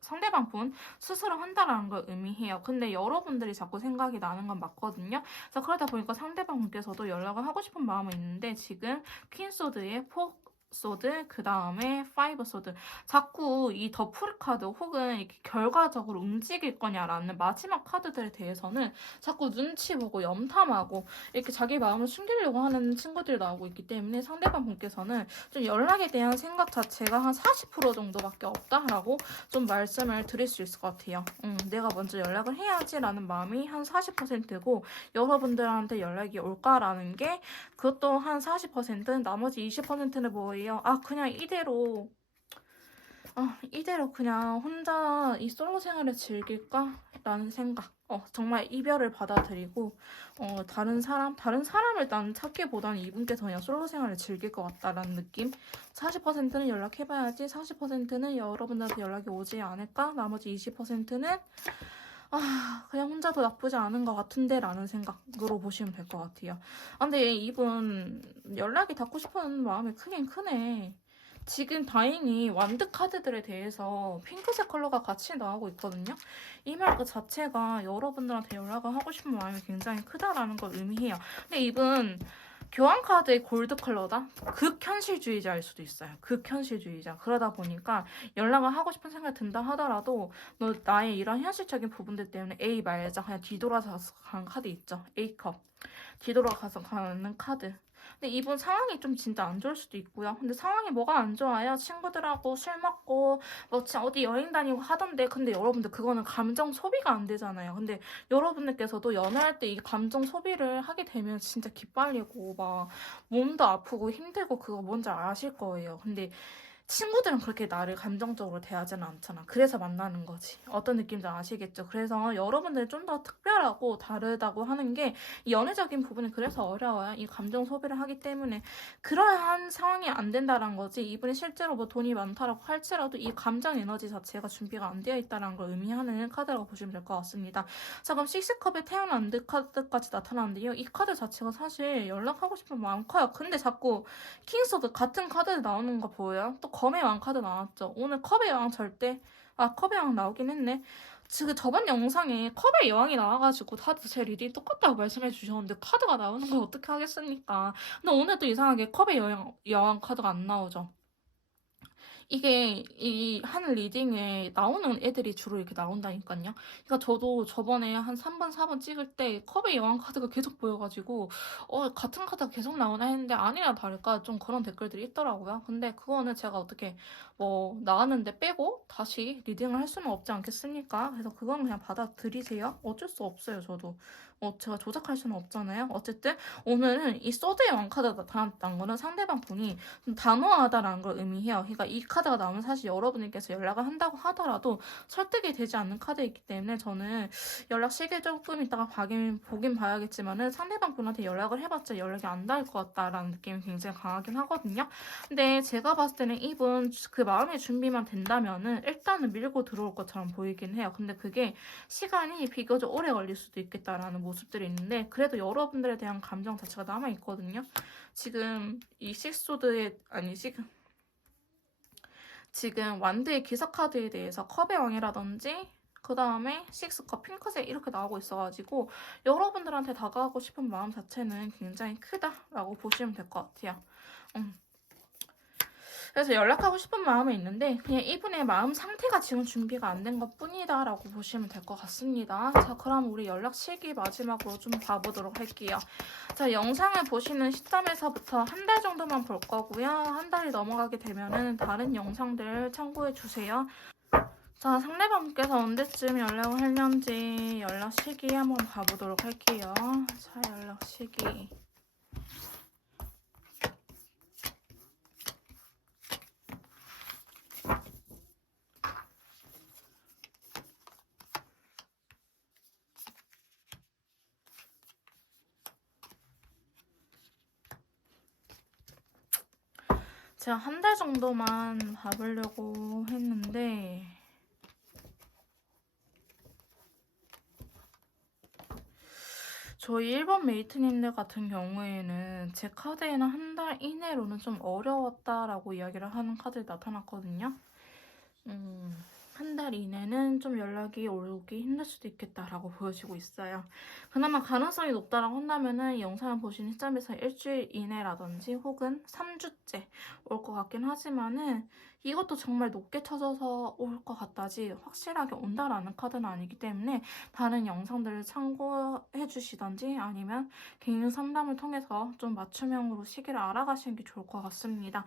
상대방 분 스스로 한다라는 걸 의미해요. 근데 여러분들이 자꾸 생각이 나는 건 맞거든요. 자, 그러다 보니까 상대방 분께서도 연락을 하고 싶은 마음은 있는데 지금 퀸소드의 소드, 그 다음에 파이브 소드. 자꾸 이 더풀 카드 혹은 이렇게 결과적으로 움직일 거냐라는 마지막 카드들에 대해서는 자꾸 눈치 보고 염탐하고 이렇게 자기 마음을 숨기려고 하는 친구들이 나오고 있기 때문에 상대방 분께서는 좀 연락에 대한 생각 자체가 한 40% 정도밖에 없다라고 좀 말씀을 드릴 수 있을 것 같아요. 내가 먼저 연락을 해야지라는 마음이 한 40%고 여러분들한테 연락이 올까라는 게 그것도 한 40%, 나머지 20%는 뭐예요? 그냥 이대로 그냥 혼자 이 솔로 생활을 즐길까? 라는 생각. 정말 이별을 받아들이고, 다른 사람을 난 찾기보다는 이분께서 그냥 솔로 생활을 즐길 것 같다라는 느낌. 40%는 연락해봐야지, 40%는 여러분들한테 연락이 오지 않을까? 나머지 20%는 그냥 혼자도 나쁘지 않은 것 같은데 라는 생각으로 보시면 될 것 같아요. 근데 이분 연락이 닿고 싶은 마음이 크긴 크네. 지금 다행히 완드 카드들에 대해서 핑크색 컬러가 같이 나오고 있거든요. 이 말 그 자체가 여러분들한테 연락을 하고 싶은 마음이 굉장히 크다라는 걸 의미해요. 근데 이분 교환 카드의 골드 컬러다? 극현실주의자일 수도 있어요. 극현실주의자. 그러다 보니까 연락을 하고 싶은 생각이 든다 하더라도 너 나의 이런 현실적인 부분들 때문에 A 말자 그냥 뒤돌아서 가는 카드 있죠. A컵. 뒤돌아가서 가는 카드. 근데 이분 상황이 좀 진짜 안 좋을 수도 있고요. 근데 상황이 뭐가 안 좋아요? 친구들하고 술 먹고 뭐 어디 여행 다니고 하던데 근데 여러분들 그거는 감정 소비가 안 되잖아요. 근데 여러분들께서도 연애할 때 이 감정 소비를 하게 되면 진짜 기빨리고 막 몸도 아프고 힘들고 그거 뭔지 아실 거예요. 근데 친구들은 그렇게 나를 감정적으로 대하지는 않잖아. 그래서 만나는 거지. 어떤 느낌인지 아시겠죠? 그래서 여러분들이 좀 더 특별하고 다르다고 하는 게 이 연애적인 부분이 그래서 어려워요. 이 감정 소비를 하기 때문에 그러한 상황이 안 된다는 거지. 이분이 실제로 뭐 돈이 많다라고 할지라도 이 감정 에너지 자체가 준비가 안 되어 있다는 걸 의미하는 카드라고 보시면 될 것 같습니다. 자, 그럼 식스컵에 태어난 드 카드까지 나타나는데요. 이 카드 자체가 사실 연락하고 싶은 마음 커요. 근데 자꾸 킹소드 같은 카드 나오는 거 보여요? 또 검의 왕 카드 나왔죠. 오늘 컵의 왕 컵의 왕 나오긴 했네. 지금 저번 영상에 컵의 여왕이 나와가지고 다들 제 리딩 똑같다고 말씀해 주셨는데 카드가 나오는 걸 어떻게 하겠습니까? 근데 오늘도 이상하게 컵의 여왕 카드가 안 나오죠. 이게 이 한 리딩에 나오는 애들이 주로 이렇게 나온다니까요. 그러니까 저도 저번에 한 3번, 4번 찍을 때 컵의 여왕 카드가 계속 보여가지고 같은 카드가 계속 나오나 했는데 아니나 다를까 좀 그런 댓글들이 있더라고요. 근데 그거는 제가 어떻게 뭐 나왔는데 빼고 다시 리딩을 할 수는 없지 않겠습니까? 그래서 그건 그냥 받아들이세요. 어쩔 수 없어요, 저도. 제가 조작할 수는 없잖아요. 어쨌든 오늘은 이 소드의 왕 카드가 나타났다는 거는 상대방 분이 좀 단호하다라는 걸 의미해요. 그러니까 이 카드가 나오면 사실 여러분들께서 연락을 한다고 하더라도 설득이 되지 않는 카드이기 때문에 저는 연락 시기를 조금 있다가 보긴 봐야겠지만은 상대방 분한테 연락을 해봤자 연락이 안 닿을 것 같다라는 느낌이 굉장히 강하긴 하거든요. 근데 제가 봤을 때는 이분 그 마음의 준비만 된다면은 일단은 밀고 들어올 것처럼 보이긴 해요. 근데 그게 시간이 비교적 오래 걸릴 수도 있겠다라는 모습들이 있는데 그래도 여러분들에 대한 감정 자체가 남아있거든요. 지금 이 식소드의 아니 지금 완드의 기사 카드에 대해서 컵의 왕이라든지 그 다음에 식스컵 핑크색 이렇게 나오고 있어가지고 여러분들한테 다가가고 싶은 마음 자체는 굉장히 크다라고 보시면 될 것 같아요. 그래서 연락하고 싶은 마음은 있는데 그냥 이분의 마음 상태가 지금 준비가 안 된 것뿐이다 라고 보시면 될 것 같습니다. 자, 그럼 우리 연락 시기 마지막으로 좀 봐보도록 할게요. 자, 영상을 보시는 시점에서부터 한 달 정도만 볼 거고요. 한 달이 넘어가게 되면은 다른 영상들 참고해 주세요. 자, 상대방분께서 언제쯤 연락을 할는지 연락 시기 한번 봐보도록 할게요. 자, 연락 시기. 제가 한 달 정도만 봐보려고 했는데 저희 1번 메이트님들 같은 경우에는 제 카드에는 한 달 이내로는 좀 어려웠다라고 이야기를 하는 카드가 나타났거든요. 한 달 이내는 좀 연락이 오기 힘들 수도 있겠다라고 보여지고 있어요. 그나마 가능성이 높다라고 한다면은 영상을 보신 시점에서 일주일 이내라든지 혹은 3주째 올 것 같긴 하지만은 이것도 정말 높게 쳐져서 올 것 같다지 확실하게 온다라는 카드는 아니기 때문에 다른 영상들을 참고해 주시던지 아니면 개인 상담을 통해서 좀 맞춤형으로 시기를 알아가시는 게 좋을 것 같습니다.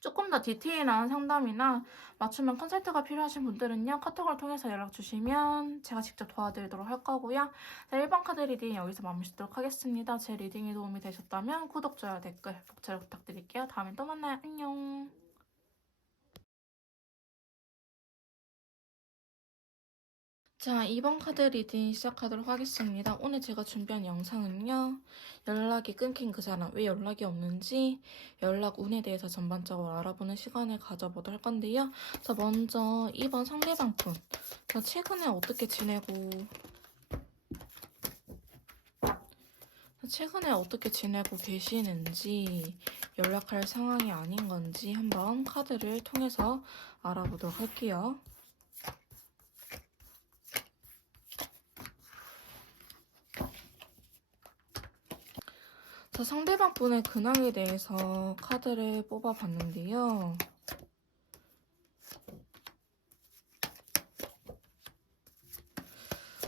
조금 더 디테일한 상담이나 맞춤형 컨설트가 필요하신 분들은요. 카톡을 통해서 연락 주시면 제가 직접 도와드리도록 할 거고요. 자, 1번 카드 리딩 여기서 마무리 짓도록 하겠습니다. 제 리딩이 도움이 되셨다면 구독, 좋아요, 댓글 꼭 잘 부탁드릴게요. 다음에 또 만나요. 안녕. 자, 2번 카드 리딩 시작하도록 하겠습니다. 오늘 제가 준비한 영상은요. 연락이 끊긴 그 사람, 왜 연락이 없는지 연락 운에 대해서 전반적으로 알아보는 시간을 가져보도록 할 건데요. 자, 먼저 2번 상대방 분. 자, 최근에 어떻게 지내고 계시는지, 연락할 상황이 아닌 건지 한번 카드를 통해서 알아보도록 할게요. 자, 상대방 분의 근황에 대해서 카드를 뽑아봤는데요.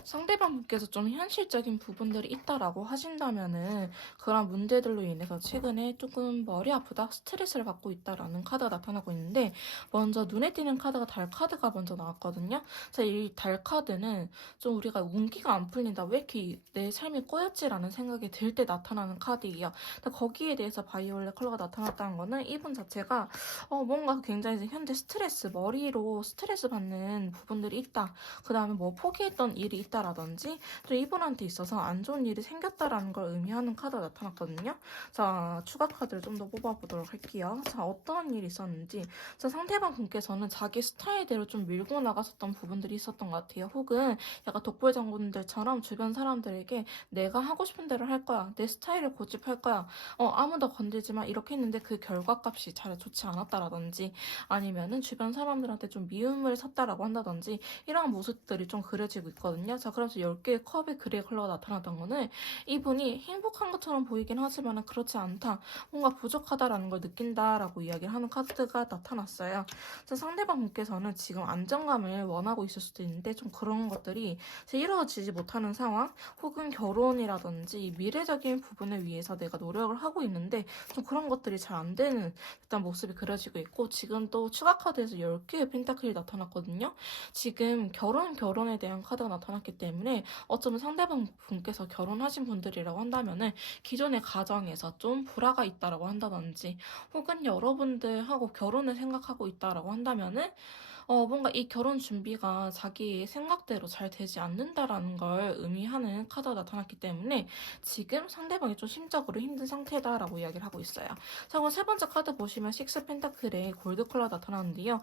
상대방 분께서 좀 현실적인 부분들이 있다라고 하신다면은 그런 문제들로 인해서 최근에 조금 머리 아프다, 스트레스를 받고 있다라는 카드가 나타나고 있는데 먼저 눈에 띄는 카드가 달 카드가 먼저 나왔거든요. 자, 이 달 카드는 좀 우리가 운기가 안 풀린다, 왜 이렇게 내 삶이 꼬였지라는 생각이 들 때 나타나는 카드예요. 거기에 대해서 바이올렛 컬러가 나타났다는 거는 이분 자체가 뭔가 굉장히 현재 머리로 스트레스 받는 부분들이 있다. 그 다음에 뭐 포기했던 일이 있다라든지 또 이분한테 있어서 안 좋은 일이 생겼다라는 걸 의미하는 카드가 나타났거든요. 자, 추가 카드를 좀 더 뽑아보도록 할게요. 자, 어떤 일이 있었는지. 자, 상대방 분께서는 자기 스타일대로 좀 밀고 나갔었던 부분들이 있었던 것 같아요. 혹은 약간 독불장군들처럼 주변 사람들에게 내가 하고 싶은 대로 할 거야. 내 스타일을 고집할 거야. 아무도 건들지 마. 이렇게 했는데 그 결과값이 잘 좋지 않았다라든지 아니면은 주변 사람들한테 좀 미움을 샀다라고 한다든지 이런 모습들이 좀 그려지고 있거든요. 자, 그래서 10개의 컵의 그레이 컬러가 나타났던 거는 이분이 행복한 것처럼 보이긴 하지만 그렇지 않다. 뭔가 부족하다라는 걸 느낀다라고 이야기를 하는 카드가 나타났어요. 자, 상대방 분께서는 지금 안정감을 원하고 있을 수도 있는데 좀 그런 것들이 이루어지지 못하는 상황 혹은 결혼이라든지 미래적인 부분을 위해서 내가 노력을 하고 있는데 좀 그런 것들이 잘 안 되는 일단 모습이 그려지고 있고 지금 또 추가 카드에서 10개의 펜타클이 나타났거든요. 지금 결혼에 대한 카드가 나타났기 때문에 어쩌면 상대방 분께서 결혼하신 분들이라고 한다면은 기존의 가정에서 좀 불화가 있다라고 한다든지 혹은 여러분들하고 결혼을 생각하고 있다라고 한다면은 뭔가 이 결혼 준비가 자기 생각대로 잘 되지 않는다라는 걸 의미하는 카드가 나타났기 때문에 지금 상대방이 좀 심적으로 힘든 상태다라고 이야기를 하고 있어요. 자, 그럼 세 번째 카드 보시면 식스 펜타클의 골드 컬러 나타나는데요.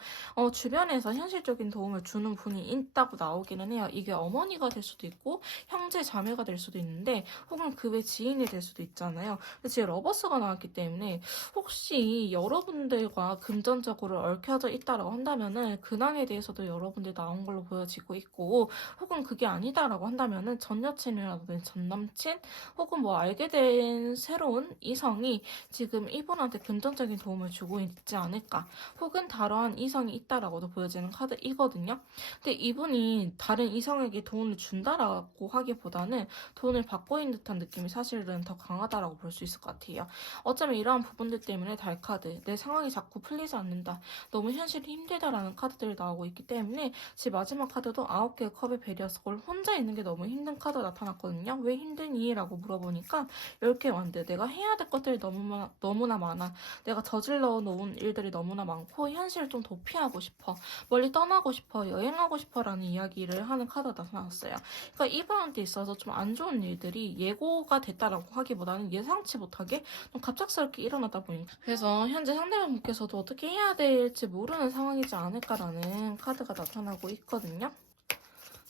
주변에서 현실적인 도움을 주는 분이 있다고 나오기는 해요. 이게 어머니가 될 수도 있고 형제 자매가 될 수도 있는데 혹은 그 외 지인이 될 수도 있잖아요. 근데 지금 러버스가 나왔기 때문에 혹시 여러분들과 금전적으로 얽혀져 있다라고 한다면은 그 근황에 대해서도 여러분들이 나온 걸로 보여지고 있고, 혹은 그게 아니다라고 한다면은 전 여친이라든지 전 남친 혹은 뭐 알게 된 새로운 이성이 지금 이분한테 금전적인 도움을 주고 있지 않을까, 혹은 다른 이성이 있다라고도 보여지는 카드이거든요. 근데 이분이 다른 이성에게 돈을 준다라고 하기보다는 돈을 받고 있는 듯한 느낌이 사실은 더 강하다라고 볼 수 있을 것 같아요. 어쩌면 이러한 부분들 때문에 달카드, 내 상황이 자꾸 풀리지 않는다, 너무 현실이 힘들다라는 카드들이 나오고 있기 때문에 제 마지막 카드도 9개의 컵의 베리어스걸 혼자 있는 게 너무 힘든 카드 나타났거든요. 왜 힘드니? 라고 물어보니까 10개 완드, 내가 해야 될 것들이 너무나 많아. 내가 저질러 놓은 일들이 너무나 많고 현실을 좀 도피하고 싶어. 멀리 떠나고 싶어. 여행하고 싶어. 라는 이야기를 하는 카드가 나타났어요. 그러니까 이분한테 있어서 좀 안 좋은 일들이 예고가 됐다라고 하기보다는 예상치 못하게 좀 갑작스럽게 일어나다 보니까, 그래서 현재 상대방분께서도 어떻게 해야 될지 모르는 상황이지 않을까라는 카드가 나타나고 있거든요.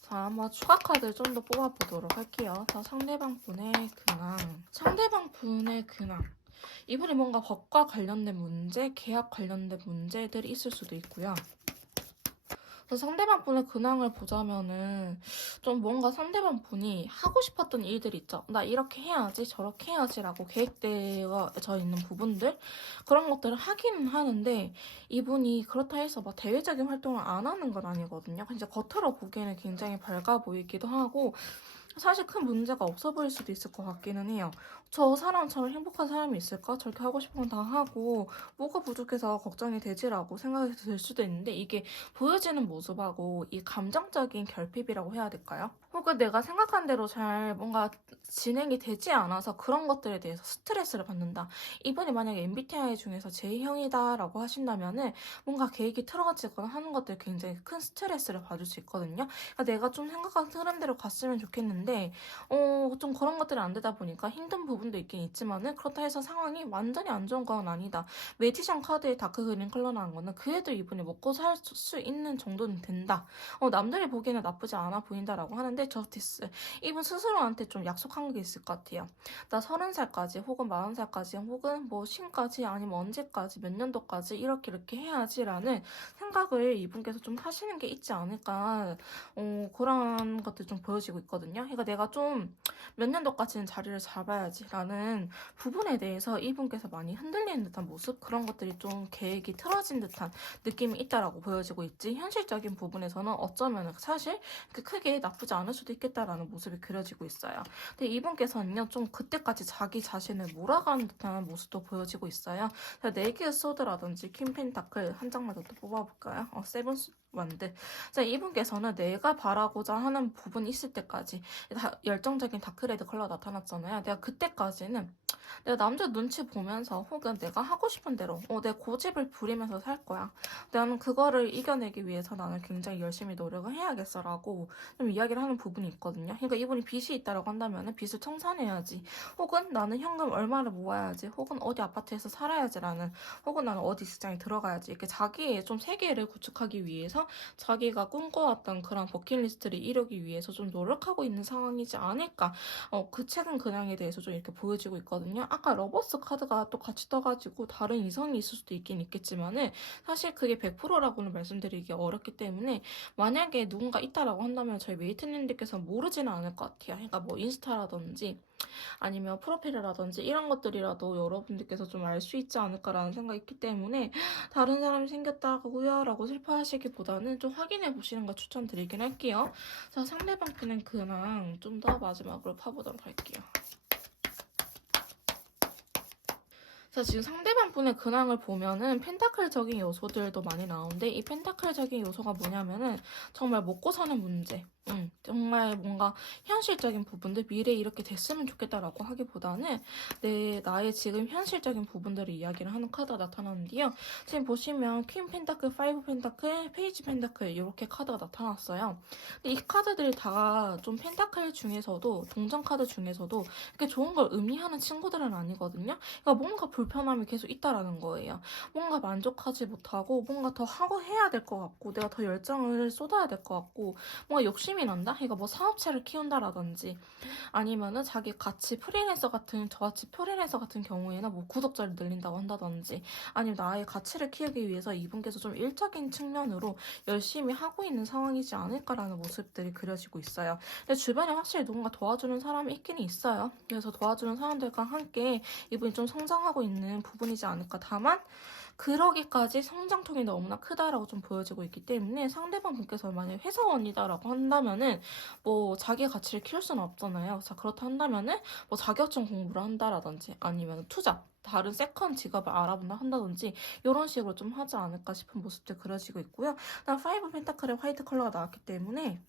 자, 한번 추가 카드 좀 더 뽑아보도록 할게요. 자, 상대방 분의 근황. 상대방 분의 근황. 이분이 뭔가 법과 관련된 문제, 계약 관련된 문제들이 있을 수도 있고요. 상대방 분의 근황을 보자면은 좀 뭔가 상대방 분이 하고 싶었던 일들이 있죠. 나 이렇게 해야지, 저렇게 해야지라고 계획되어져 있는 부분들, 그런 것들을 하기는 하는데 이분이 그렇다 해서 막 대외적인 활동을 안 하는 건 아니거든요. 이제 겉으로 보기에는 굉장히 밝아 보이기도 하고 사실 큰 문제가 없어 보일 수도 있을 것 같기는 해요. 저 사람처럼 행복한 사람이 있을까? 저렇게 하고 싶은 건 다 하고 뭐가 부족해서 걱정이 되지라고 생각이 들 수도 있는데, 이게 보여지는 모습하고 이 감정적인 결핍이라고 해야 될까요? 혹은 내가 생각한 대로 잘 뭔가 진행이 되지 않아서 그런 것들에 대해서 스트레스를 받는다. 이분이 만약에 MBTI 중에서 J형이다라고 하신다면은 뭔가 계획이 틀어지거나 하는 것들 굉장히 큰 스트레스를 받을 수 있거든요. 그러니까 내가 좀 생각한 흐름대로 갔으면 좋겠는데 좀 그런 것들이 안 되다 보니까 힘든 부분도 있긴 있지만은, 그렇다 해서 상황이 완전히 안 좋은 건 아니다. 매지션 카드에 다크 그린 컬러 나온 거는 그래도 이분이 먹고 살 수 있는 정도는 된다. 남들이 보기에는 나쁘지 않아 보인다라고 하는데, 저스티스. 이분 스스로한테 좀 약속한 게 있을 것 같아요. 나 30살까지 혹은 40살까지 혹은 뭐 신까지 아니면 언제까지 몇 년도까지 이렇게 해야지라는 생각을 이분께서 좀 하시는 게 있지 않을까, 그런 것들 좀 보여지고 있거든요. 그러니까 내가 좀 몇 년도까지는 자리를 잡아야지라는 부분에 대해서 이분께서 많이 흔들리는 듯한 모습, 그런 것들이 좀 계획이 틀어진 듯한 느낌이 있다라고 보여지고 있지, 현실적인 부분에서는 어쩌면 사실 크게 나쁘지 않을 수도 있겠다라는 모습이 그려지고 있어요. 근데 이분께서는요, 좀 그때까지 자기 자신을 몰아가는 듯한 모습도 보여지고 있어요. 자, 네이키드 소드라든지 퀸 펜타클 한 장만 더 뽑아볼까요? 세븐 완드. 자, 이분께서는 내가 바라고자 하는 부분이 있을 때까지 열정적인 다크레드 컬러 나타났잖아요. 내가 그때까지는 내가 남자 눈치 보면서 혹은 내가 하고 싶은 대로 내 고집을 부리면서 살 거야. 나는 그거를 이겨내기 위해서 나는 굉장히 열심히 노력을 해야겠어라고 좀 이야기를 하는 부분이 있거든요. 그러니까 이분이 빚이 있다라고 한다면 빚을 청산해야지, 혹은 나는 현금 얼마를 모아야지, 혹은 어디 아파트에서 살아야지라는, 혹은 나는 어디 직장에 들어가야지, 이렇게 자기의 좀 세계를 구축하기 위해서 자기가 꿈꿔왔던 그런 버킷리스트를 이루기 위해서 좀 노력하고 있는 상황이지 않을까, 그 최근 근황에 대해서 좀 이렇게 보여지고 있거든요. 아까 러버스 카드가 또 같이 떠가지고 다른 이성이 있을 수도 있긴 있겠지만은 사실 그게 100%라고는 말씀드리기 어렵기 때문에, 만약에 누군가 있다라고 한다면 저희 메이트님들께서 모르지는 않을 것 같아요. 그러니까 뭐 인스타라든지 아니면 프로필이라든지 이런 것들이라도 여러분들께서 좀 알 수 있지 않을까라는 생각이 있기 때문에, 다른 사람이 생겼다고요 라고 슬퍼하시기보다는 좀 확인해 보시는 걸 추천드리긴 할게요. 자, 상대방 분의 근황 좀 더 마지막으로 파보도록 할게요. 자, 지금 상대방 분의 근황을 보면은 펜타클적인 요소들도 많이 나오는데, 이 펜타클적인 요소가 뭐냐면은 정말 먹고 사는 문제, 정말 뭔가 현실적인 부분들, 미래에 이렇게 됐으면 좋겠다라고 하기보다는 나의 지금 현실적인 부분들을 이야기를 하는 카드가 나타나는데요. 지금 보시면 퀸 펜타클, 파이브 펜타클, 페이지 펜타클 이렇게 카드가 나타났어요. 근데 이 카드들이 다 좀 펜타클 중에서도, 동전 카드 중에서도 이렇게 좋은 걸 의미하는 친구들은 아니거든요. 그러니까 뭔가 불편함이 계속 있다라는 거예요. 뭔가 만족하지 못하고 뭔가 더 하고 해야 될 것 같고 내가 더 열정을 쏟아야 될 것 같고 뭔가 욕심이 난다? 그러니까 뭐 사업체를 키운다라든지 아니면은 자기 같이 프리랜서 같은 저같이 프리랜서 같은 경우에는 뭐 구독자를 늘린다고 한다든지 아니면 나의 가치를 키우기 위해서 이분께서 좀 일적인 측면으로 열심히 하고 있는 상황이지 않을까라는 모습들이 그려지고 있어요. 근데 주변에 확실히 누군가 도와주는 사람이 있긴 있어요. 그래서 도와주는 사람들과 함께 이분이 좀 성장하고 있는 부분이지 않을까. 다만 그러기까지 성장통이 너무나 크다라고 좀 보여지고 있기 때문에 상대방 분께서 만약에 회사원이다라고 한다면은 뭐 자기의 가치를 키울 수는 없잖아요. 자, 그렇다 한다면은 뭐 자격증 공부를 한다라든지 아니면 투자 다른 세컨 직업을 알아본다 한다든지 이런 식으로 좀 하지 않을까 싶은 모습들 그려지고 있고요. 다음 파이브 펜타클의 화이트 컬러가 나왔기 때문에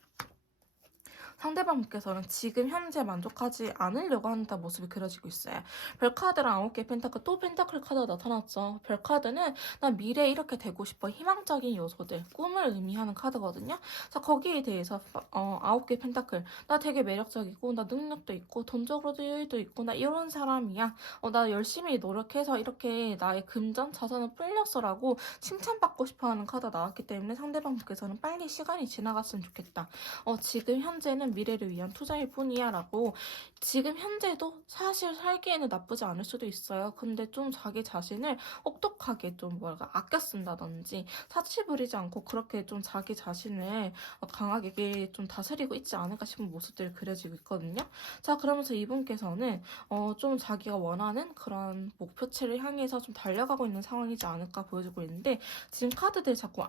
상대방분께서는 지금 현재 만족하지 않으려고 한다는 모습이 그려지고 있어요. 별카드랑 9개 펜타클, 또 펜타클 카드가 나타났죠. 별카드는 난 미래에 이렇게 되고 싶어 희망적인 요소들, 꿈을 의미하는 카드거든요. 자, 거기에 대해서 9개 펜타클, 나 되게 매력적이고 나 능력도 있고 돈적으로도 여유도 있고 나 이런 사람이야. 나 열심히 노력해서 이렇게 나의 금전, 자산을 불렸어라고 칭찬받고 싶어하는 카드가 나왔기 때문에 상대방분께서는 빨리 시간이 지나갔으면 좋겠다. 지금 현재는 미래를 위한 투자일 뿐이야 라고 지금 현재도 사실 살기에는 나쁘지 않을 수도 있어요. 근데 좀 자기 자신을 혹독하게 좀 뭐랄까 아껴 쓴다든지 사치 부리지 않고 그렇게 좀 자기 자신을 강하게 좀 다스리고 있지 않을까 싶은 모습들이 그려지고 있거든요. 자, 그러면서 이분께서는 좀 자기가 원하는 그런 목표치를 향해서 좀 달려가고 있는 상황이지 않을까 보여지고 있는데 지금 카드들이 자꾸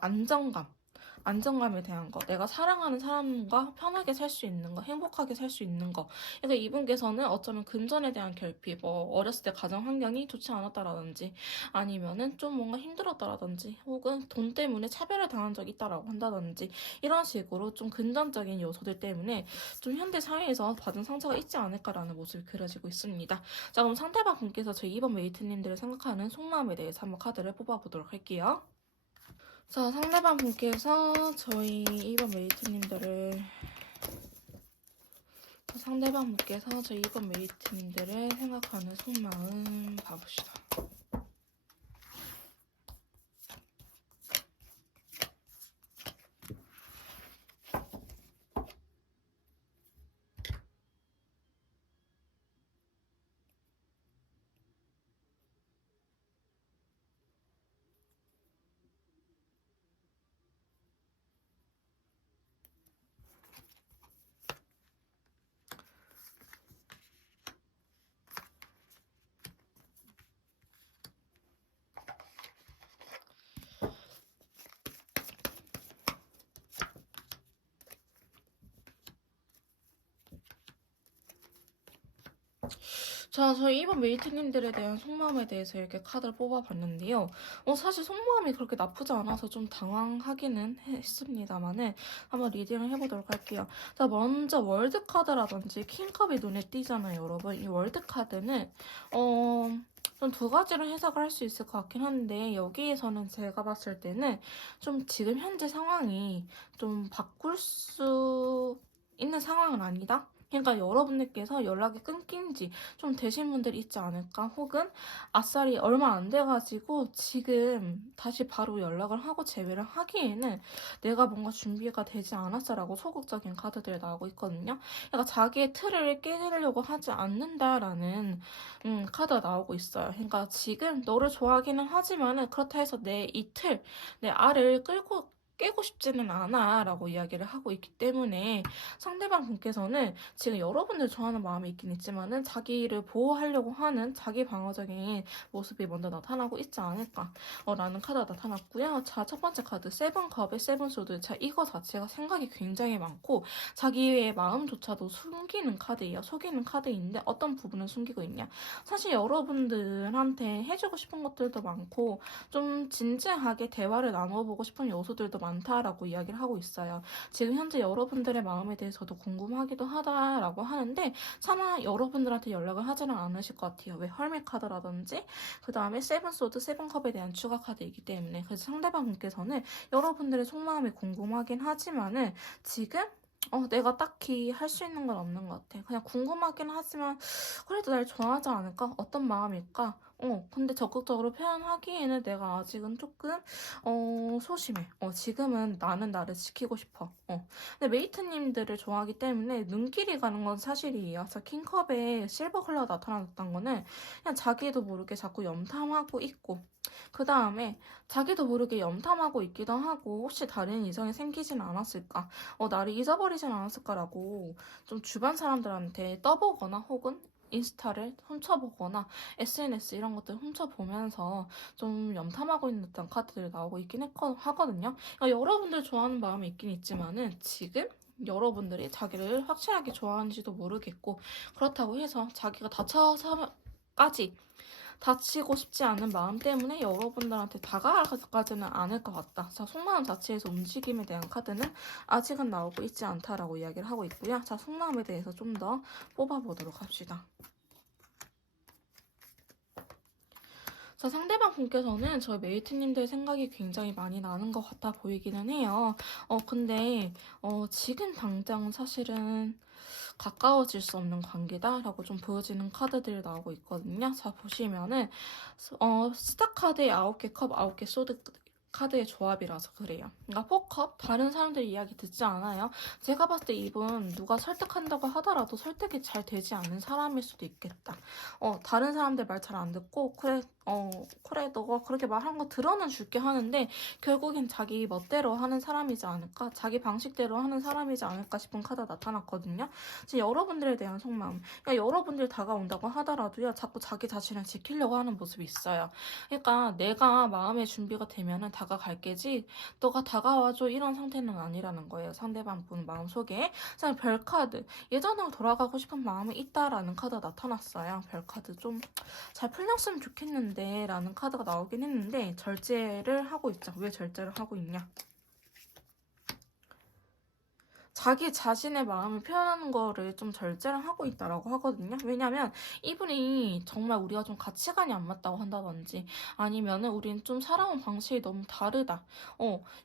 안정감에 대한 거, 내가 사랑하는 사람과 편하게 살 수 있는 거, 행복하게 살 수 있는 거. 그래서 이분께서는 어쩌면 금전에 대한 결핍, 뭐 어렸을 때 가정 환경이 좋지 않았다라든지 아니면은 좀 뭔가 힘들었다라든지 혹은 돈 때문에 차별을 당한 적이 있다라고 한다든지 이런 식으로 좀 금전적인 요소들 때문에 좀 현대 사회에서 받은 상처가 있지 않을까라는 모습이 그려지고 있습니다. 자, 그럼 상대방 분께서 저희 2번 메이트님들을 생각하는 속마음에 대해서 한번 카드를 뽑아보도록 할게요. 자, 상대방 분께서 저희 2번 메이트님들을 생각하는 속마음 봐봅시다. 자, 저희 2번 메이트님들에 대한 속마음에 대해서 이렇게 카드를 뽑아봤는데요. 사실 속마음이 그렇게 나쁘지 않아서 좀 당황하기는 했습니다만은 한번 리딩을 해보도록 할게요. 자, 먼저 월드 카드라든지 킹컵이 눈에 띄잖아요, 여러분. 이 월드 카드는 좀 두 가지로 해석을 할 수 있을 것 같긴 한데 여기에서는 제가 봤을 때는 좀 지금 현재 상황이 좀 바꿀 수 있는 상황은 아니다. 그러니까 여러분들께서 연락이 끊긴 지 좀 되신 분들이 있지 않을까? 혹은 아싸리 얼마 안 돼가지고 지금 다시 바로 연락을 하고 재회를 하기에는 내가 뭔가 준비가 되지 않았어라고 소극적인 카드들이 나오고 있거든요. 그러니까 자기의 틀을 깨려고 하지 않는다라는 카드가 나오고 있어요. 그러니까 지금 너를 좋아하기는 하지만은 그렇다 해서 내 이 틀, 내 알을 깨고 싶지는 않아 라고 이야기를 하고 있기 때문에 상대방 분께서는 지금 여러분들 좋아하는 마음이 있긴 있지만은 자기를 보호하려고 하는 자기 방어적인 모습이 먼저 나타나고 있지 않을까 라는 카드가 나타났고요. 자, 첫 번째 카드 세븐컵의 세븐소드. 자, 이거 자체가 생각이 굉장히 많고 자기의 마음조차도 숨기는 카드예요. 속이는 카드인데 어떤 부분을 숨기고 있냐. 사실 여러분들한테 해주고 싶은 것들도 많고 좀 진지하게 대화를 나눠보고 싶은 요소들도 많다라고 이야기를 하고 있어요. 지금 현재 여러분들의 마음에 대해서도 궁금하기도 하다라고 하는데 차마 여러분들한테 연락을 하지는 않으실 것 같아요. 왜 헐밋 카드라든지 그 다음에 세븐소드, 세븐컵에 대한 추가 카드이기 때문에 그래서 상대방 분께서는 여러분들의 속마음이 궁금하긴 하지만은 지금 내가 딱히 할 수 있는 건 없는 것 같아. 그냥 궁금하긴 하지만 그래도 날 좋아하지 않을까? 어떤 마음일까? 근데 적극적으로 표현하기에는 내가 아직은 조금, 소심해. 지금은 나는 나를 지키고 싶어. 근데 메이트님들을 좋아하기 때문에 눈길이 가는 건 사실이에요. 그래서 킹컵에 실버 컬러가 나타났던 거는 그냥 자기도 모르게 자꾸 염탐하고 있고, 그 다음에 자기도 모르게 염탐하고 있기도 하고, 혹시 다른 이성이 생기진 않았을까? 나를 잊어버리진 않았을까라고 좀 주변 사람들한테 떠보거나 혹은 인스타를 훔쳐보거나 SNS 이런 것들 훔쳐보면서 좀 염탐하고 있는 듯한 카드들이 나오고 있긴 하거든요. 그러니까 여러분들 좋아하는 마음이 있긴 있지만은 지금 여러분들이 자기를 확실하게 좋아하는지도 모르겠고, 그렇다고 해서 자기가 다쳐서까지 다치고 싶지 않은 마음 때문에 여러분들한테 다가가지는 않을 것 같다. 자, 속마음 자체에서 움직임에 대한 카드는 아직은 나오고 있지 않다라고 이야기를 하고 있고요. 자, 속마음에 대해서 좀 더 뽑아보도록 합시다. 자, 상대방 분께서는 저희 메이트님들 생각이 굉장히 많이 나는 것 같아 보이기는 해요. 근데, 지금 당장 사실은 가까워질 수 없는 관계다라고 좀 보여지는 카드들이 나오고 있거든요. 자, 보시면은, 스타 카드의 9개 컵, 9개 소드 카드의 조합이라서 그래요. 그러니까 포컵, 다른 사람들 이야기 듣지 않아요. 제가 봤을 때 이분 누가 설득한다고 하더라도 설득이 잘 되지 않는 사람일 수도 있겠다. 다른 사람들 말 잘 안 듣고, 그래, 너가 그렇게 말한 거 들어는 줄게 하는데, 결국엔 자기 멋대로 하는 사람이지 않을까? 자기 방식대로 하는 사람이지 않을까 싶은 카드가 나타났거든요. 지금 여러분들에 대한 속마음. 그러니까 여러분들 다가온다고 하더라도요, 자꾸 자기 자신을 지키려고 하는 모습이 있어요. 그러니까 내가 마음의 준비가 되면은 다가갈게지, 너가 다가와줘 이런 상태는 아니라는 거예요. 상대방 분 마음속에. 자, 별카드. 예전으로 돌아가고 싶은 마음이 있다라는 카드가 나타났어요. 별카드 좀 잘 풀렸으면 좋겠는데 라는 카드가 나오긴 했는데 절제를 하고 있죠. 왜 절제를 하고 있냐? 자기 자신의 마음을 표현하는 거를 좀 절제를 하고 있다라고 하거든요. 왜냐면 이분이 정말 우리가 좀 가치관이 안 맞다고 한다든지 아니면은 우린 좀 살아온 방식이 너무 다르다.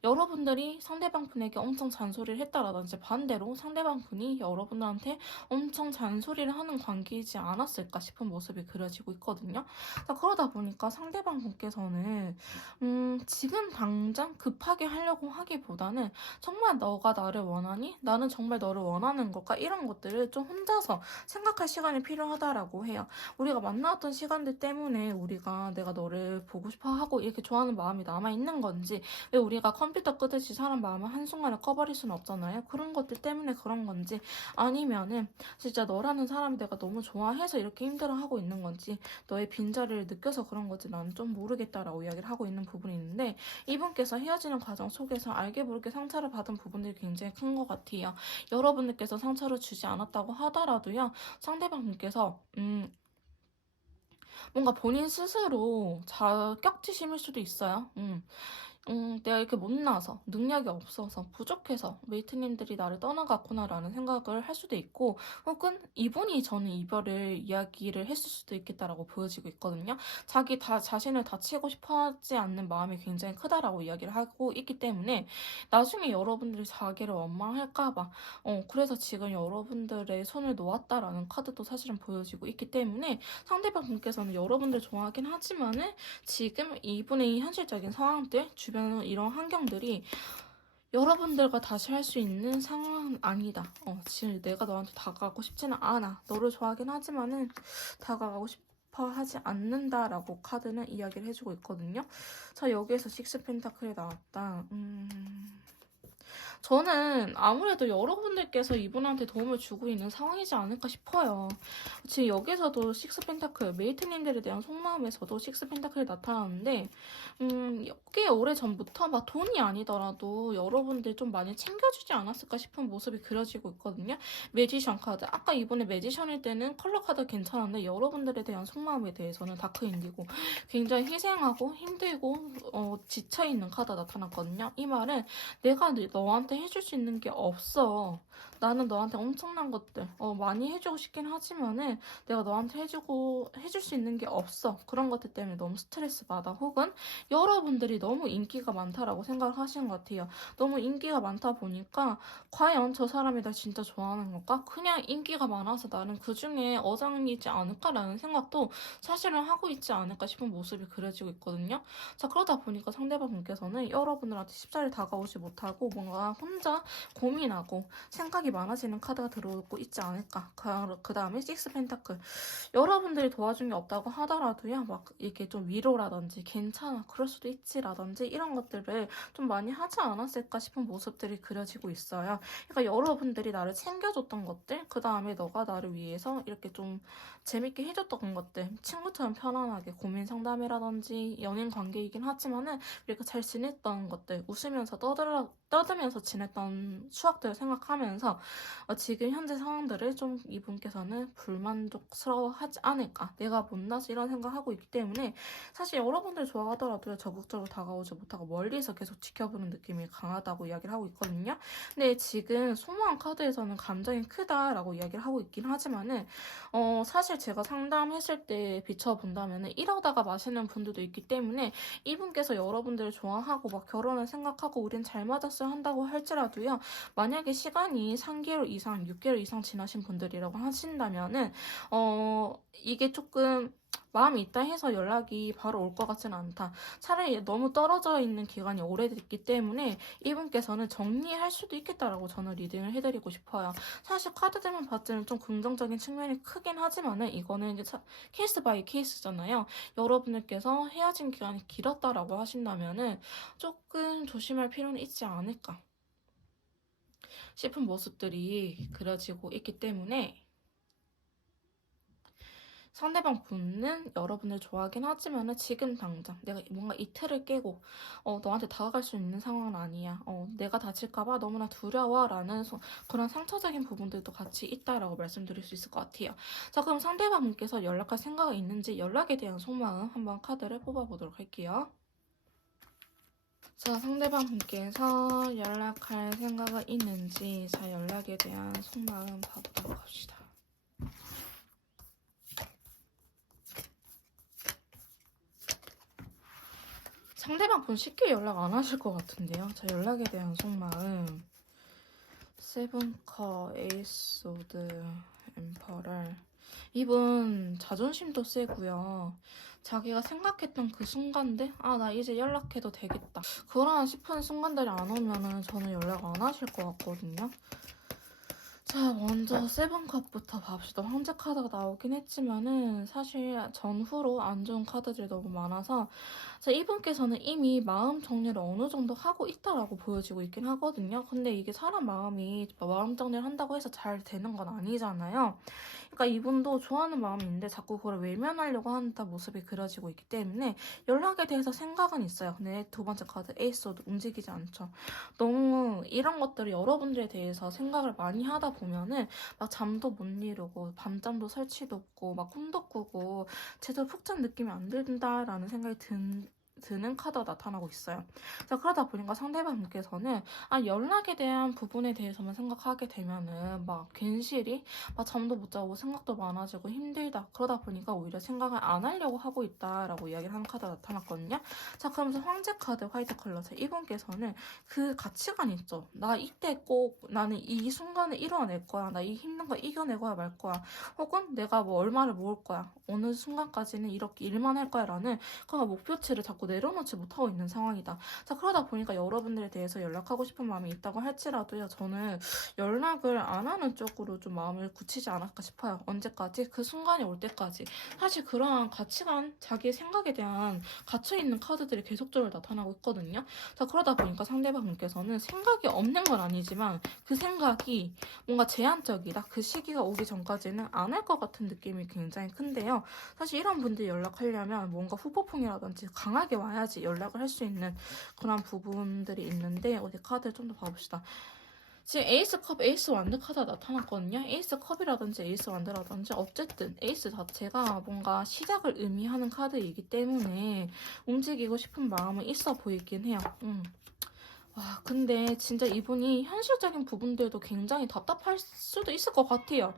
여러분들이 상대방 분에게 엄청 잔소리를 했다라든지 반대로 상대방 분이 여러분들한테 엄청 잔소리를 하는 관계이지 않았을까 싶은 모습이 그려지고 있거든요. 자, 그러다 보니까 상대방 분께서는 지금 당장 급하게 하려고 하기보다는 정말 너가 나를 원하니? 나는 정말 너를 원하는 걸까? 이런 것들을 좀 혼자서 생각할 시간이 필요하다라고 해요. 우리가 만나왔던 시간들 때문에 우리가 내가 너를 보고 싶어 하고 이렇게 좋아하는 마음이 남아있는 건지, 왜 우리가 컴퓨터 끄듯이 사람 마음을 한순간에 꺼버릴 수는 없잖아요. 그런 것들 때문에 그런 건지, 아니면은 진짜 너라는 사람이 내가 너무 좋아해서 이렇게 힘들어하고 있는 건지, 너의 빈자리를 느껴서 그런 건지 나는 좀 모르겠다라고 이야기를 하고 있는 부분이 있는데, 이분께서 헤어지는 과정 속에서 알게 모르게 상처를 받은 부분들이 굉장히 큰 것 같아요. 여러분들께서 상처를 주지 않았다고 하더라도요, 상대방 분께서 뭔가 본인 스스로 자격지심일 수도 있어요. 내가 이렇게 못나서, 능력이 없어서, 부족해서 메이트님들이 나를 떠나갔구나라는 생각을 할 수도 있고, 혹은 이분이 저는 이별을 이야기를 했을 수도 있겠다라고 보여지고 있거든요. 자기 자신을 다치고 싶어 하지 않는 마음이 굉장히 크다라고 이야기를 하고 있기 때문에 나중에 여러분들이 자기를 원망할까봐, 그래서 지금 여러분들의 손을 놓았다라는 카드도 사실은 보여지고 있기 때문에 상대방 분께서는 여러분들 좋아하긴 하지만은 지금 이분의 현실적인 상황들, 주변 이런 환경들이 여러분들과 다시 할 수 있는 상황은 아니다. 지금 내가 너한테 다가가고 싶지는 않아. 너를 좋아하긴 하지만은 다가가고 싶어 하지 않는다라고 카드는 이야기를 해주고 있거든요. 자, 여기에서 식스 펜타클이 나왔다. 저는 아무래도 여러분들께서 이분한테 도움을 주고 있는 상황이지 않을까 싶어요. 지금 여기서도 식스 펜타클, 메이트님들에 대한 속마음에서도 식스 펜타클이 나타나는데, 꽤 오래 전부터 막 돈이 아니더라도 여러분들 좀 많이 챙겨주지 않았을까 싶은 모습이 그려지고 있거든요. 매지션 카드. 아까 이번에 매지션일 때는 컬러 카드 괜찮았는데, 여러분들에 대한 속마음에 대해서는 다크 인디고 굉장히 희생하고 힘들고 지쳐있는 카드가 나타났거든요. 이 말은 내가 너한테 너한테 해줄 수 있는 게 없어. 나는 너한테 엄청난 것들 많이 해주고 싶긴 하지만은 내가 너한테 해줄 수 있는 게 없어. 그런 것들 때문에 너무 스트레스 받아. 혹은 여러분들이 너무 인기가 많다라고 생각을 하시는 것 같아요. 너무 인기가 많다 보니까 과연 저 사람이 날 진짜 좋아하는 걸까? 그냥 인기가 많아서 나는 그 중에 어장이지 않을까라는 생각도 사실은 하고 있지 않을까 싶은 모습이 그려지고 있거든요. 자, 그러다 보니까 상대방분께서는 여러분들한테 쉽사리 다가오지 못하고 뭔가 혼자 고민하고 생각이 많아지는 카드가 들어오고 있지 않을까. 그 다음에 식스 펜타클. 여러분들이 도와준 게 없다고 하더라도요, 막 이렇게 좀 위로라든지 괜찮아, 그럴 수도 있지라든지 이런 것들을 좀 많이 하지 않았을까 싶은 모습들이 그려지고 있어요. 그러니까 여러분들이 나를 챙겨줬던 것들, 그 다음에 너가 나를 위해서 이렇게 좀 재밌게 해줬던 것들, 친구처럼 편안하게 고민 상담이라든지 연인 관계이긴 하지만은 이렇게 잘 지냈던 것들, 웃으면서 떠들면서 지냈던 추억들을 생각하면서 지금 현재 상황들을 좀 이분께서는 불만족스러워하지 않을까. 내가 못나서 이런 생각하고 있기 때문에 사실 여러분들 좋아하더라도 적극적으로 다가오지 못하고 멀리서 계속 지켜보는 느낌이 강하다고 이야기를 하고 있거든요. 근데 지금 소모한 카드에서는 감정이 크다라고 이야기를 하고 있긴 하지만은 사실 제가 상담했을 때 비춰본다면은 이러다가 마시는 분들도 있기 때문에 이분께서 여러분들을 좋아하고 막 결혼을 생각하고 우린 잘 맞았어야 한다고 할지라도요. 만약에 시간이 3개월 이상, 6개월 이상 지나신 분들이라고 하신다면은 이게 조금 마음이 있다 해서 연락이 바로 올 것 같지는 않다. 차라리 너무 떨어져 있는 기간이 오래됐기 때문에 이분께서는 정리할 수도 있겠다라고 저는 리딩을 해드리고 싶어요. 사실 카드들만 봤을 좀 긍정적인 측면이 크긴 하지만은 이거는 이제 케이스 바이 케이스잖아요. 여러분들께서 헤어진 기간이 길었다라고 하신다면은 조금 조심할 필요는 있지 않을까 싶은 모습들이 그려지고 있기 때문에 상대방 분은 여러분을 좋아하긴 하지만은 지금 당장 내가 뭔가 이틀을 깨고 너한테 다가갈 수 있는 상황은 아니야. 내가 다칠까봐 너무나 두려워라는 그런 상처적인 부분들도 같이 있다라고 말씀드릴 수 있을 것 같아요. 자, 그럼 상대방 분께서 연락할 생각이 있는지 연락에 대한 속마음 한번 카드를 뽑아보도록 할게요. 자, 상대방 분께서 연락할 생각이 있는지 자, 연락에 대한 속마음 봐보도록 합시다. 상대방 분 쉽게 연락 안 하실 것 같은데요. 자, 연락에 대한 속마음. 세븐커, 에이스 소드, 엠퍼럴. 이분 자존심도 세고요. 자기가 생각했던 그 순간들, 나 이제 연락해도 되겠다. 그러나 싶은 순간들이 안 오면은 저는 연락 안 하실 것 같거든요. 자, 먼저 세븐컵부터 봅시다. 황제 카드가 나오긴 했지만은 사실 전후로 안 좋은 카드들이 너무 많아서 자, 이분께서는 이미 마음 정리를 어느 정도 하고 있다라고 보여지고 있긴 하거든요. 근데 이게 사람 마음이 마음 정리를 한다고 해서 잘 되는 건 아니잖아요. 그러니까 이분도 좋아하는 마음이 있는데 자꾸 그걸 외면하려고 하는 모습이 그려지고 있기 때문에 연락에 대해서 생각은 있어요. 근데 두 번째 카드 에이스도 움직이지 않죠. 너무 이런 것들을 여러분들에 대해서 생각을 많이 하다 보면은 막 잠도 못 이루고 밤잠도 설치도 없고 막 꿈도 꾸고 제대로 푹 잔 느낌이 안 든다라는 생각이 드는 카드가 나타나고 있어요. 자, 그러다 보니까 상대방분께서는 연락에 대한 부분에 대해서만 생각하게 되면은 막 괜시리 막 잠도 못 자고 생각도 많아지고 힘들다. 그러다 보니까 오히려 생각을 안 하려고 하고 있다라고 이야기를 하는 카드가 나타났거든요. 자, 그러면서 황제 카드 화이트 컬러. 자, 이분께서는 그 가치관이 있죠. 나 이때 꼭 나는 이 순간을 이뤄낼 거야. 나 이 힘든 거 이겨내고야 말 거야. 혹은 내가 뭐 얼마를 모을 거야. 어느 순간까지는 이렇게 일만 할 거야. 라는 그 목표치를 자꾸 내려놓지 못하고 있는 상황이다. 자, 그러다 보니까 여러분들에 대해서 연락하고 싶은 마음이 있다고 할지라도요. 저는 연락을 안 하는 쪽으로 좀 마음을 굳히지 않을까 싶어요. 언제까지? 그 순간이 올 때까지. 사실 그러한 가치관, 자기의 생각에 대한 갇혀있는 카드들이 계속적으로 나타나고 있거든요. 자, 그러다 보니까 상대방분께서는 생각이 없는 건 아니지만 그 생각이 뭔가 제한적이다. 그 시기가 오기 전까지는 안 할 것 같은 느낌이 굉장히 큰데요. 사실 이런 분들이 연락하려면 뭔가 후폭풍이라든지 강하게 와야지 연락을 할 수 있는 그런 부분들이 있는데 어디 카드를 좀 더 봐봅시다. 지금 에이스 컵, 에이스 완드 카드가 나타났거든요. 에이스 컵이라든지 에이스 완드라든지 어쨌든 에이스 자체가 뭔가 시작을 의미하는 카드이기 때문에 움직이고 싶은 마음은 있어 보이긴 해요. 와, 근데 진짜 이분이 현실적인 부분들도 굉장히 답답할 수도 있을 것 같아요.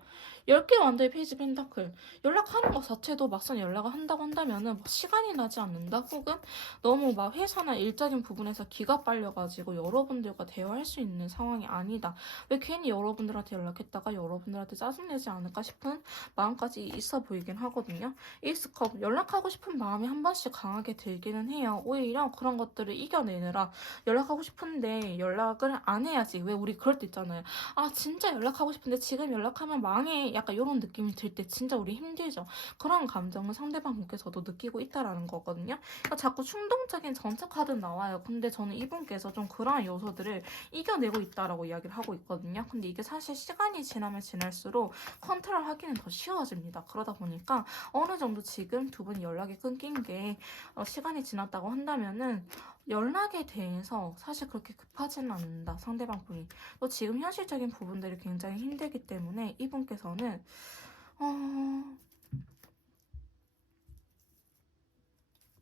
10개 완전히 페이지 펜타클. 연락하는 것 자체도 막상 연락을 한다고 한다면은 뭐 시간이 나지 않는다? 혹은 너무 막 회사나 일적인 부분에서 기가 빨려가지고 여러분들과 대화할 수 있는 상황이 아니다. 왜 괜히 여러분들한테 연락했다가 여러분들한테 짜증내지 않을까 싶은 마음까지 있어 보이긴 하거든요. 에이스컵, 연락하고 싶은 마음이 한 번씩 강하게 들기는 해요. 오히려 그런 것들을 이겨내느라 연락하고 싶은데 연락을 안 해야지. 왜 우리 그럴 때 있잖아요. 아, 진짜 연락하고 싶은데 지금 연락하면 망해. 약간 이런 느낌이 들 때 진짜 우리 힘들죠. 그런 감정을 상대방 분께서도 느끼고 있다라는 거거든요. 그러니까 자꾸 충동적인 전체 카드 나와요. 근데 저는 이분께서 좀 그러한 요소들을 이겨내고 있다라고 이야기를 하고 있거든요. 근데 이게 사실 시간이 지나면 지날수록 컨트롤 하기는 더 쉬워집니다. 그러다 보니까 어느 정도 지금 두 분이 연락이 끊긴 게 시간이 지났다고 한다면은 연락에 대해서 사실 그렇게 급하지는 않는다, 상대방 분이. 또 지금 현실적인 부분들이 굉장히 힘들기 때문에 이분께서는,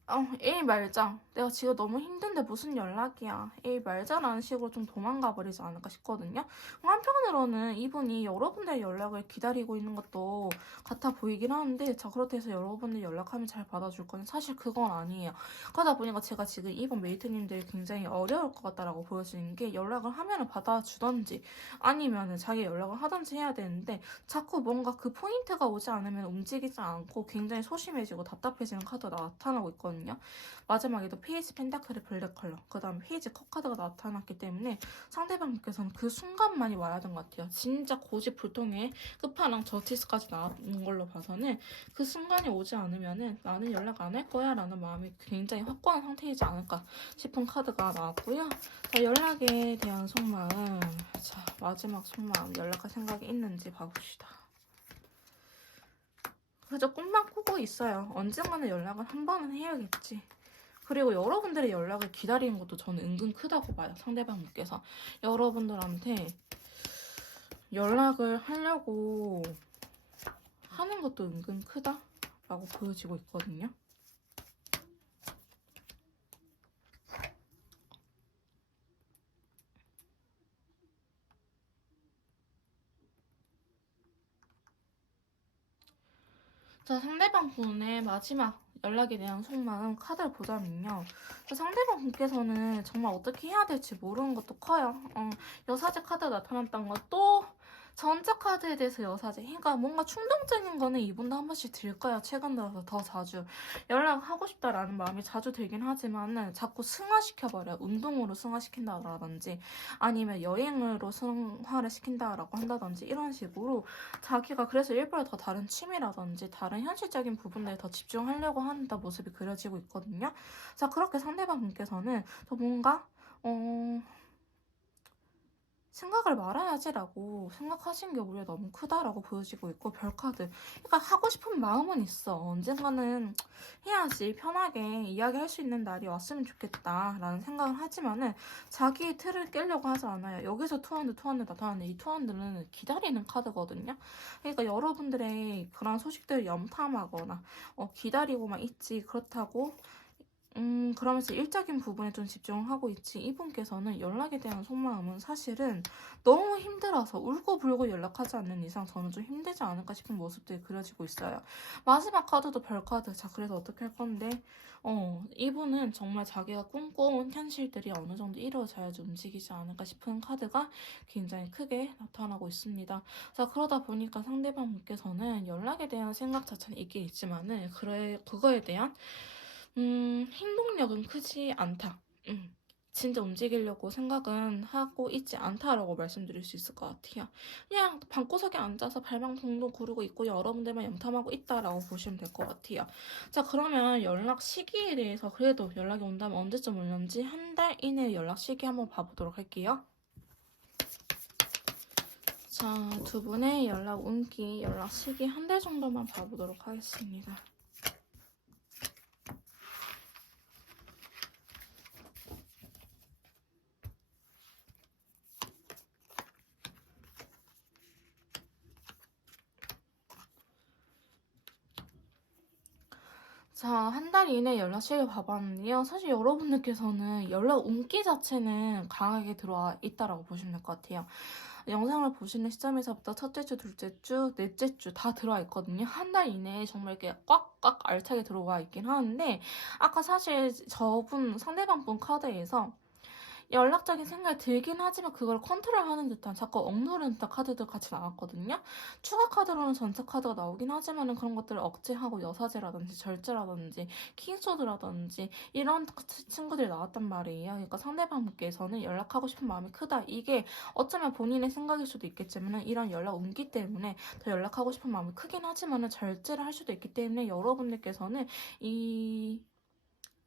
어, 에이 말자. 내가 지금 너무 힘든데 무슨 연락이야. 에이 말자라는 식으로 좀 도망가 버리지 않을까 싶거든요. 한편으로는 이분이 여러분들의 연락을 기다리고 있는 것도 같아 보이긴 하는데, 자, 그렇다 해서 여러분들 연락하면 잘 받아줄 거는 사실 그건 아니에요. 그러다 보니까 제가 지금 이번 메이트님들이 굉장히 어려울 것 같다라고 보여지는 게, 연락을 하면은 받아주던지 아니면은 자기 연락을 하던지 해야 되는데, 자꾸 뭔가 그 포인트가 오지 않으면 움직이지 않고 굉장히 소심해지고 답답해지는 카드가 나타나고 있거든요. 마지막에도 페이지 펜타클의 블랙 컬러, 그 다음 페이지 컵 카드가 나타났기 때문에 상대방께서는 그 순간만이 와야 되는 것 같아요. 진짜 고집불통의 끝판왕 저티스까지 나온 걸로 봐서는 그 순간이 오지 않으면은 나는 연락 안 할 거야 라는 마음이 굉장히 확고한 상태이지 않을까 싶은 카드가 나왔고요. 자, 연락에 대한 속마음. 자, 마지막 속마음. 연락할 생각이 있는지 봐봅시다. 그저 꿈만 꾸고 있어요. 언젠가는 연락을 한 번은 해야겠지. 그리고 여러분들의 연락을 기다리는 것도 저는 은근 크다고 봐요. 상대방분께서. 여러분들한테 연락을 하려고 하는 것도 은근 크다라고 보여지고 있거든요. 자, 상대방 분의 마지막 연락에 대한 속마음 카드를 보자면요. 상대방 분께서는 정말 어떻게 해야 될지 모르는 것도 커요. 여사제 카드가 나타났던 것도 전자 카드에 대해서 여사제. 그러니까 뭔가 충동적인 거는 이분도 한 번씩 들 거예요. 최근 들어서 더 자주. 연락하고 싶다라는 마음이 자주 들긴 하지만은 자꾸 승화시켜버려요. 운동으로 승화시킨다라든지 아니면 여행으로 승화를 시킨다라고 한다든지 이런 식으로 자기가 그래서 일부러 더 다른 취미라든지 다른 현실적인 부분에 더 집중하려고 하는 모습이 그려지고 있거든요. 자, 그렇게 상대방 분께서는 더 뭔가 생각을 말아야지라고 생각하신 게 오히려 너무 크다라고 보여지고 있고, 별카드. 그러니까 하고 싶은 마음은 있어. 언젠가는 해야지 편하게 이야기할 수 있는 날이 왔으면 좋겠다라는 생각을 하지만은 자기의 틀을 깨려고 하지 않아요. 여기서 투한드 나타나는 이 투한드는 기다리는 카드거든요. 그러니까 여러분들의 그런 소식들을 염탐하거나 기다리고만 있지, 그렇다고 그러면서 일적인 부분에 좀 집중하고 있지, 이분께서는 연락에 대한 속마음은 사실은 너무 힘들어서 울고불고 연락하지 않는 이상 저는 좀 힘들지 않을까 싶은 모습들이 그려지고 있어요. 마지막 카드도 별카드. 자, 그래서 어떻게 할 건데? 이분은 정말 자기가 꿈꿔온 현실들이 어느 정도 이루어져야지 움직이지 않을까 싶은 카드가 굉장히 크게 나타나고 있습니다. 자, 그러다 보니까 상대방 분께서는 연락에 대한 생각 자체는 있긴 있지만은, 그거에 대한 행동력은 크지 않다. 진짜 움직이려고 생각은 하고 있지 않다라고 말씀드릴 수 있을 것 같아요. 그냥 방구석에 앉아서 발방둥둥 구르고 있고 여러분들만 염탐하고 있다라고 보시면 될 것 같아요. 자, 그러면 연락 시기에 대해서 그래도 연락이 온다면 언제쯤 올는지 한 달 이내에 연락 시기 한번 봐보도록 할게요. 자, 두 분의 연락 온기, 연락 시기 한 달 정도만 봐보도록 하겠습니다. 자, 한 달 이내 연락처를 봐봤는데요. 사실 여러분들께서는 연락 운기 자체는 강하게 들어와 있다라고 보시면 될 것 같아요. 영상을 보시는 시점에서부터 첫째 주, 둘째 주, 넷째 주 다 들어와 있거든요. 한 달 이내에 정말 이렇게 꽉꽉 알차게 들어와 있긴 하는데, 아까 사실 저분 상대방 분 카드에서 연락적인 생각이 들긴 하지만 그걸 컨트롤하는 듯한 자꾸 억누르는 듯한 카드들 같이 나왔거든요. 추가 카드로는 전체 카드가 나오긴 하지만은 그런 것들을 억제하고 여사제라든지 절제라든지 킹소드라든지 이런 친구들이 나왔단 말이에요. 그러니까 상대방께서는 연락하고 싶은 마음이 크다. 이게 어쩌면 본인의 생각일 수도 있겠지만은 이런 연락 온기 때문에 더 연락하고 싶은 마음이 크긴 하지만은 절제를 할 수도 있기 때문에 여러분들께서는 이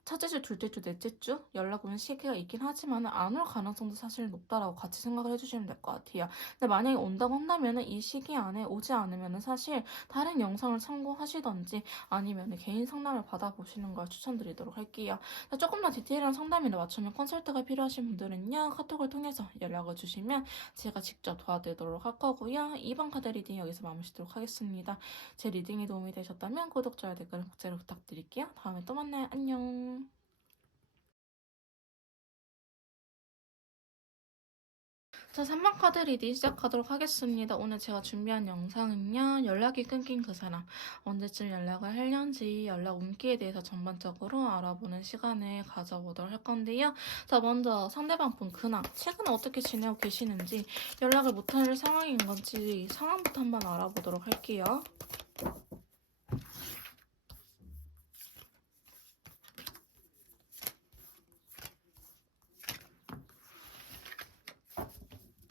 첫째 주, 둘째 주, 넷째 주 연락 오는 시기가 있긴 하지만 안 올 가능성도 사실 높다라고 같이 생각을 해주시면 될 것 같아요. 근데 만약에 온다고 한다면 이 시기 안에 오지 않으면 사실 다른 영상을 참고하시던지 아니면 개인 상담을 받아보시는 걸 추천드리도록 할게요. 조금 더 디테일한 상담이나 맞춤형 컨설트가 필요하신 분들은요. 카톡을 통해서 연락을 주시면 제가 직접 도와드리도록 할 거고요. 2번 카드 리딩 여기서 마무리 짓도록 하겠습니다. 제 리딩이 도움이 되셨다면 구독, 좋아요, 댓글 복제로 부탁드릴게요. 다음에 또 만나요. 안녕. 자, 3번 카드 리딩 시작하도록 하겠습니다. 오늘 제가 준비한 영상은요. 연락이 끊긴 그 사람, 언제쯤 연락을 하려는지 연락 운기에 대해서 전반적으로 알아보는 시간을 가져보도록 할 건데요. 자, 먼저 상대방 분 근황, 최근에 어떻게 지내고 계시는지, 연락을 못할 상황인 건지 상황부터 한번 알아보도록 할게요.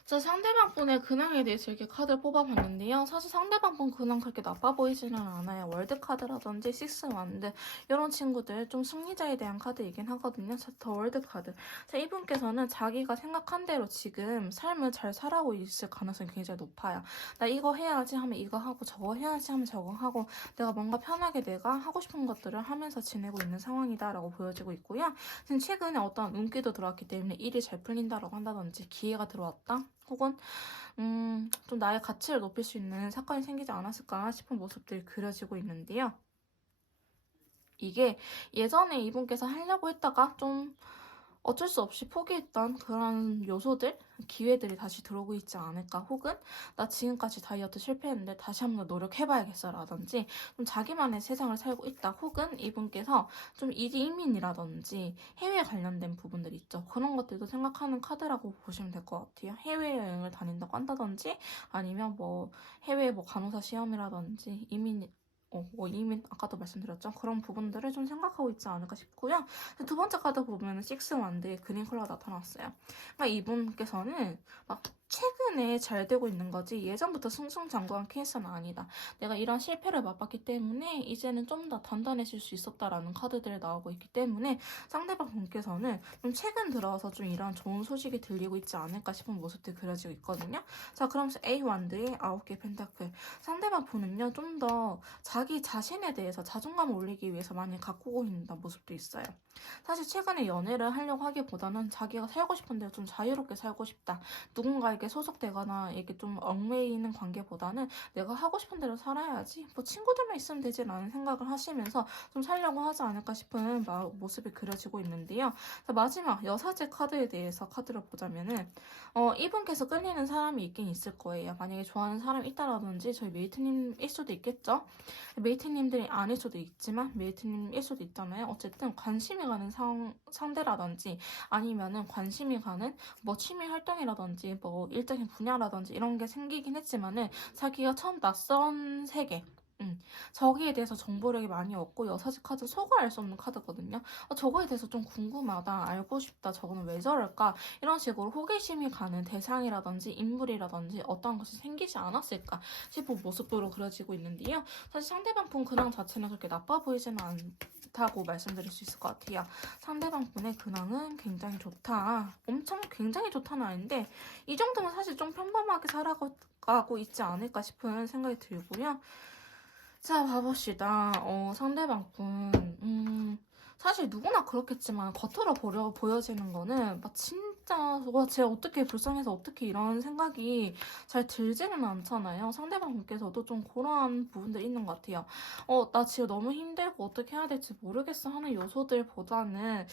저 상대방 분의 근황에 대해서 이렇게 카드를 뽑아봤는데요. 사실 상대방 분 근황 그렇게 나빠 보이지는 않아요. 월드카드라든지 식스완드 이런 친구들 좀 승리자에 대한 카드이긴 하거든요. 더 월드카드. 자, 이분께서는 자기가 생각한 대로 지금 삶을 잘 살아가고 있을 가능성이 굉장히 높아요. 나 이거 해야지 하면 이거 하고 저거 해야지 하면 저거 하고 내가 뭔가 편하게 내가 하고 싶은 것들을 하면서 지내고 있는 상황이다라고 보여지고 있고요. 지금 최근에 어떤 운기도 들어왔기 때문에 일이 잘 풀린다라고 한다든지 기회가 들어왔다. 혹은 좀 나의 가치를 높일 수 있는 사건이 생기지 않았을까 싶은 모습들이 그려지고 있는데요. 이게 예전에 이분께서 하려고 했다가 좀 어쩔 수 없이 포기했던 그런 요소들, 기회들이 다시 들어오고 있지 않을까. 혹은 나 지금까지 다이어트 실패했는데 다시 한번 노력해봐야겠어 라든지 좀 자기만의 세상을 살고 있다. 혹은 이분께서 좀 이민이라든지 해외 관련된 부분들 있죠. 그런 것들도 생각하는 카드라고 보시면 될 것 같아요. 해외여행을 다닌다고 한다든지 아니면 뭐 해외 뭐 간호사 시험이라든지 이민 아까도 말씀드렸죠. 그런 부분들을 좀 생각하고 있지 않을까 싶고요. 두 번째 카드 보면은 식스완드의 그린 컬러가 나타났어요. 그러니까 이분께서는 막 최근에 잘 되고 있는 거지 예전부터 승승장구한 케이스는 아니다. 내가 이런 실패를 맛봤기 때문에 이제는 좀 더 단단해질 수 있었다라는 카드들이 나오고 있기 때문에 상대방 분께서는 좀 최근 들어서 좀 이런 좋은 소식이 들리고 있지 않을까 싶은 모습들이 그려지고 있거든요. 자, 그러면서 A완드의 9개 펜타클. 상대방 분은요, 좀 더 자기 자신에 대해서 자존감을 올리기 위해서 많이 가꾸고 있는 모습도 있어요. 사실 최근에 연애를 하려고 하기보다는 자기가 살고 싶은데 좀 자유롭게 살고 싶다. 누군가에게 소속되거나 이렇게 좀 얽매이는 관계보다는 내가 하고 싶은 대로 살아야지. 뭐 친구들만 있으면 되지라는 생각을 하시면서 좀 살려고 하지 않을까 싶은 모습이 그려지고 있는데요. 자, 마지막 여사제 카드에 대해서 카드를 보자면은 이분께서 끌리는 사람이 있긴 있을 거예요. 만약에 좋아하는 사람이 있다라든지 저희 메이트님일 수도 있겠죠. 메이트님들이 아닐 수도 있지만 메이트님일 수도 있잖아요. 어쨌든 관심이 가는 상대라든지 아니면은 관심이 가는 뭐 취미 활동이라든지 뭐 일적인 분야라든지 이런 게 생기긴 했지만은 자기가 처음 낯선 세계 저기에 대해서 정보력이 많이 없고 여사지 카드 속을 알 수 없는 카드거든요. 저거에 대해서 좀 궁금하다, 알고 싶다, 저거는 왜 저럴까 이런 식으로 호기심이 가는 대상이라든지 인물이라든지 어떤 것이 생기지 않았을까 싶은 모습으로 그려지고 있는데요. 사실 상대방 분 근황 자체는 그렇게 나빠 보이지는 않다고 말씀드릴 수 있을 것 같아요. 상대방 분의 근황은 굉장히 좋다. 엄청 굉장히 좋다는 아닌데 이 정도면 사실 좀 평범하게 살아가고 있지 않을까 싶은 생각이 들고요. 자, 봐봅시다. 상대방 분. 사실 누구나 그렇겠지만 겉으로 보여지는 거는 막 진짜 진짜 와, 쟤 어떻게 불쌍해서 어떻게 이런 생각이 잘 들지는 않잖아요. 상대방 분께서도 좀 그러한 부분들이 있는 것 같아요. 나 지금 너무 힘들고 어떻게 해야 될지 모르겠어 하는 요소들보다는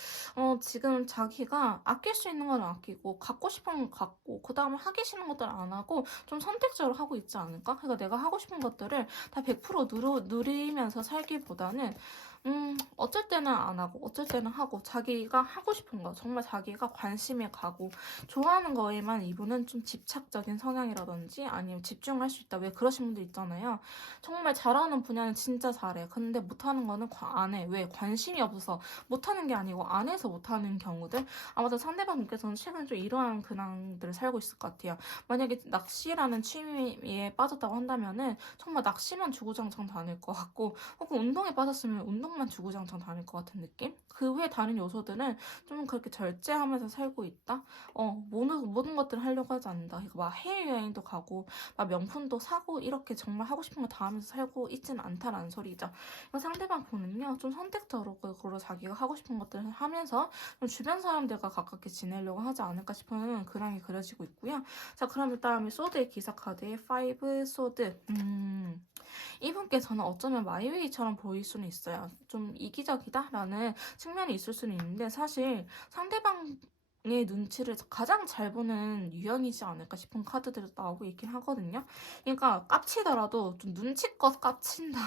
지금 자기가 아낄 수 있는 건 아끼고 갖고 싶은 건 갖고 그 다음에 하기 싫은 것들 안 하고 좀 선택적으로 하고 있지 않을까? 그러니까 내가 하고 싶은 것들을 다 100% 누리면서 살기보다는 어쩔 때는 안 하고, 어쩔 때는 하고, 자기가 하고 싶은 거, 정말 자기가 관심이 가고, 좋아하는 거에만 이분은 좀 집착적인 성향이라든지, 아니면 집중할 수 있다. 왜 그러신 분들 있잖아요. 정말 잘하는 분야는 진짜 잘해. 근데 못하는 거는 안 해. 왜? 관심이 없어서 못하는 게 아니고, 안 해서 못하는 경우들. 아마도 상대방 분께서는 최근 좀 이러한 근황들을 살고 있을 것 같아요. 만약에 낚시라는 취미에 빠졌다고 한다면은, 정말 낚시만 주구장창 다닐 것 같고, 혹은 운동에 빠졌으면 운동만 주구장창 다닐 것 같은 느낌? 그 외 다른 요소들은 좀 그렇게 절제하면서 살고 있다? 모든 것들을 하려고 하지 않는다. 그러니까 막 해외여행도 가고, 막 명품도 사고, 이렇게 정말 하고 싶은 거 다 하면서 살고 있지는 않다라는 소리죠. 상대방 보는요, 좀 선택적으로 자기가 하고 싶은 것들을 하면서 좀 주변 사람들과 가깝게 지내려고 하지 않을까 싶은 그랑이 그려지고 있고요. 자, 그럼 일단 소드의 기사 카드의 5 소드. 이분께서는 어쩌면 마이웨이처럼 보일 수는 있어요. 좀 이기적이다라는 측면이 있을 수는 있는데 사실 상대방의 눈치를 가장 잘 보는 유형이지 않을까 싶은 카드들도 나오고 있긴 하거든요. 그러니까 깝치더라도 좀 눈치껏 깝친다.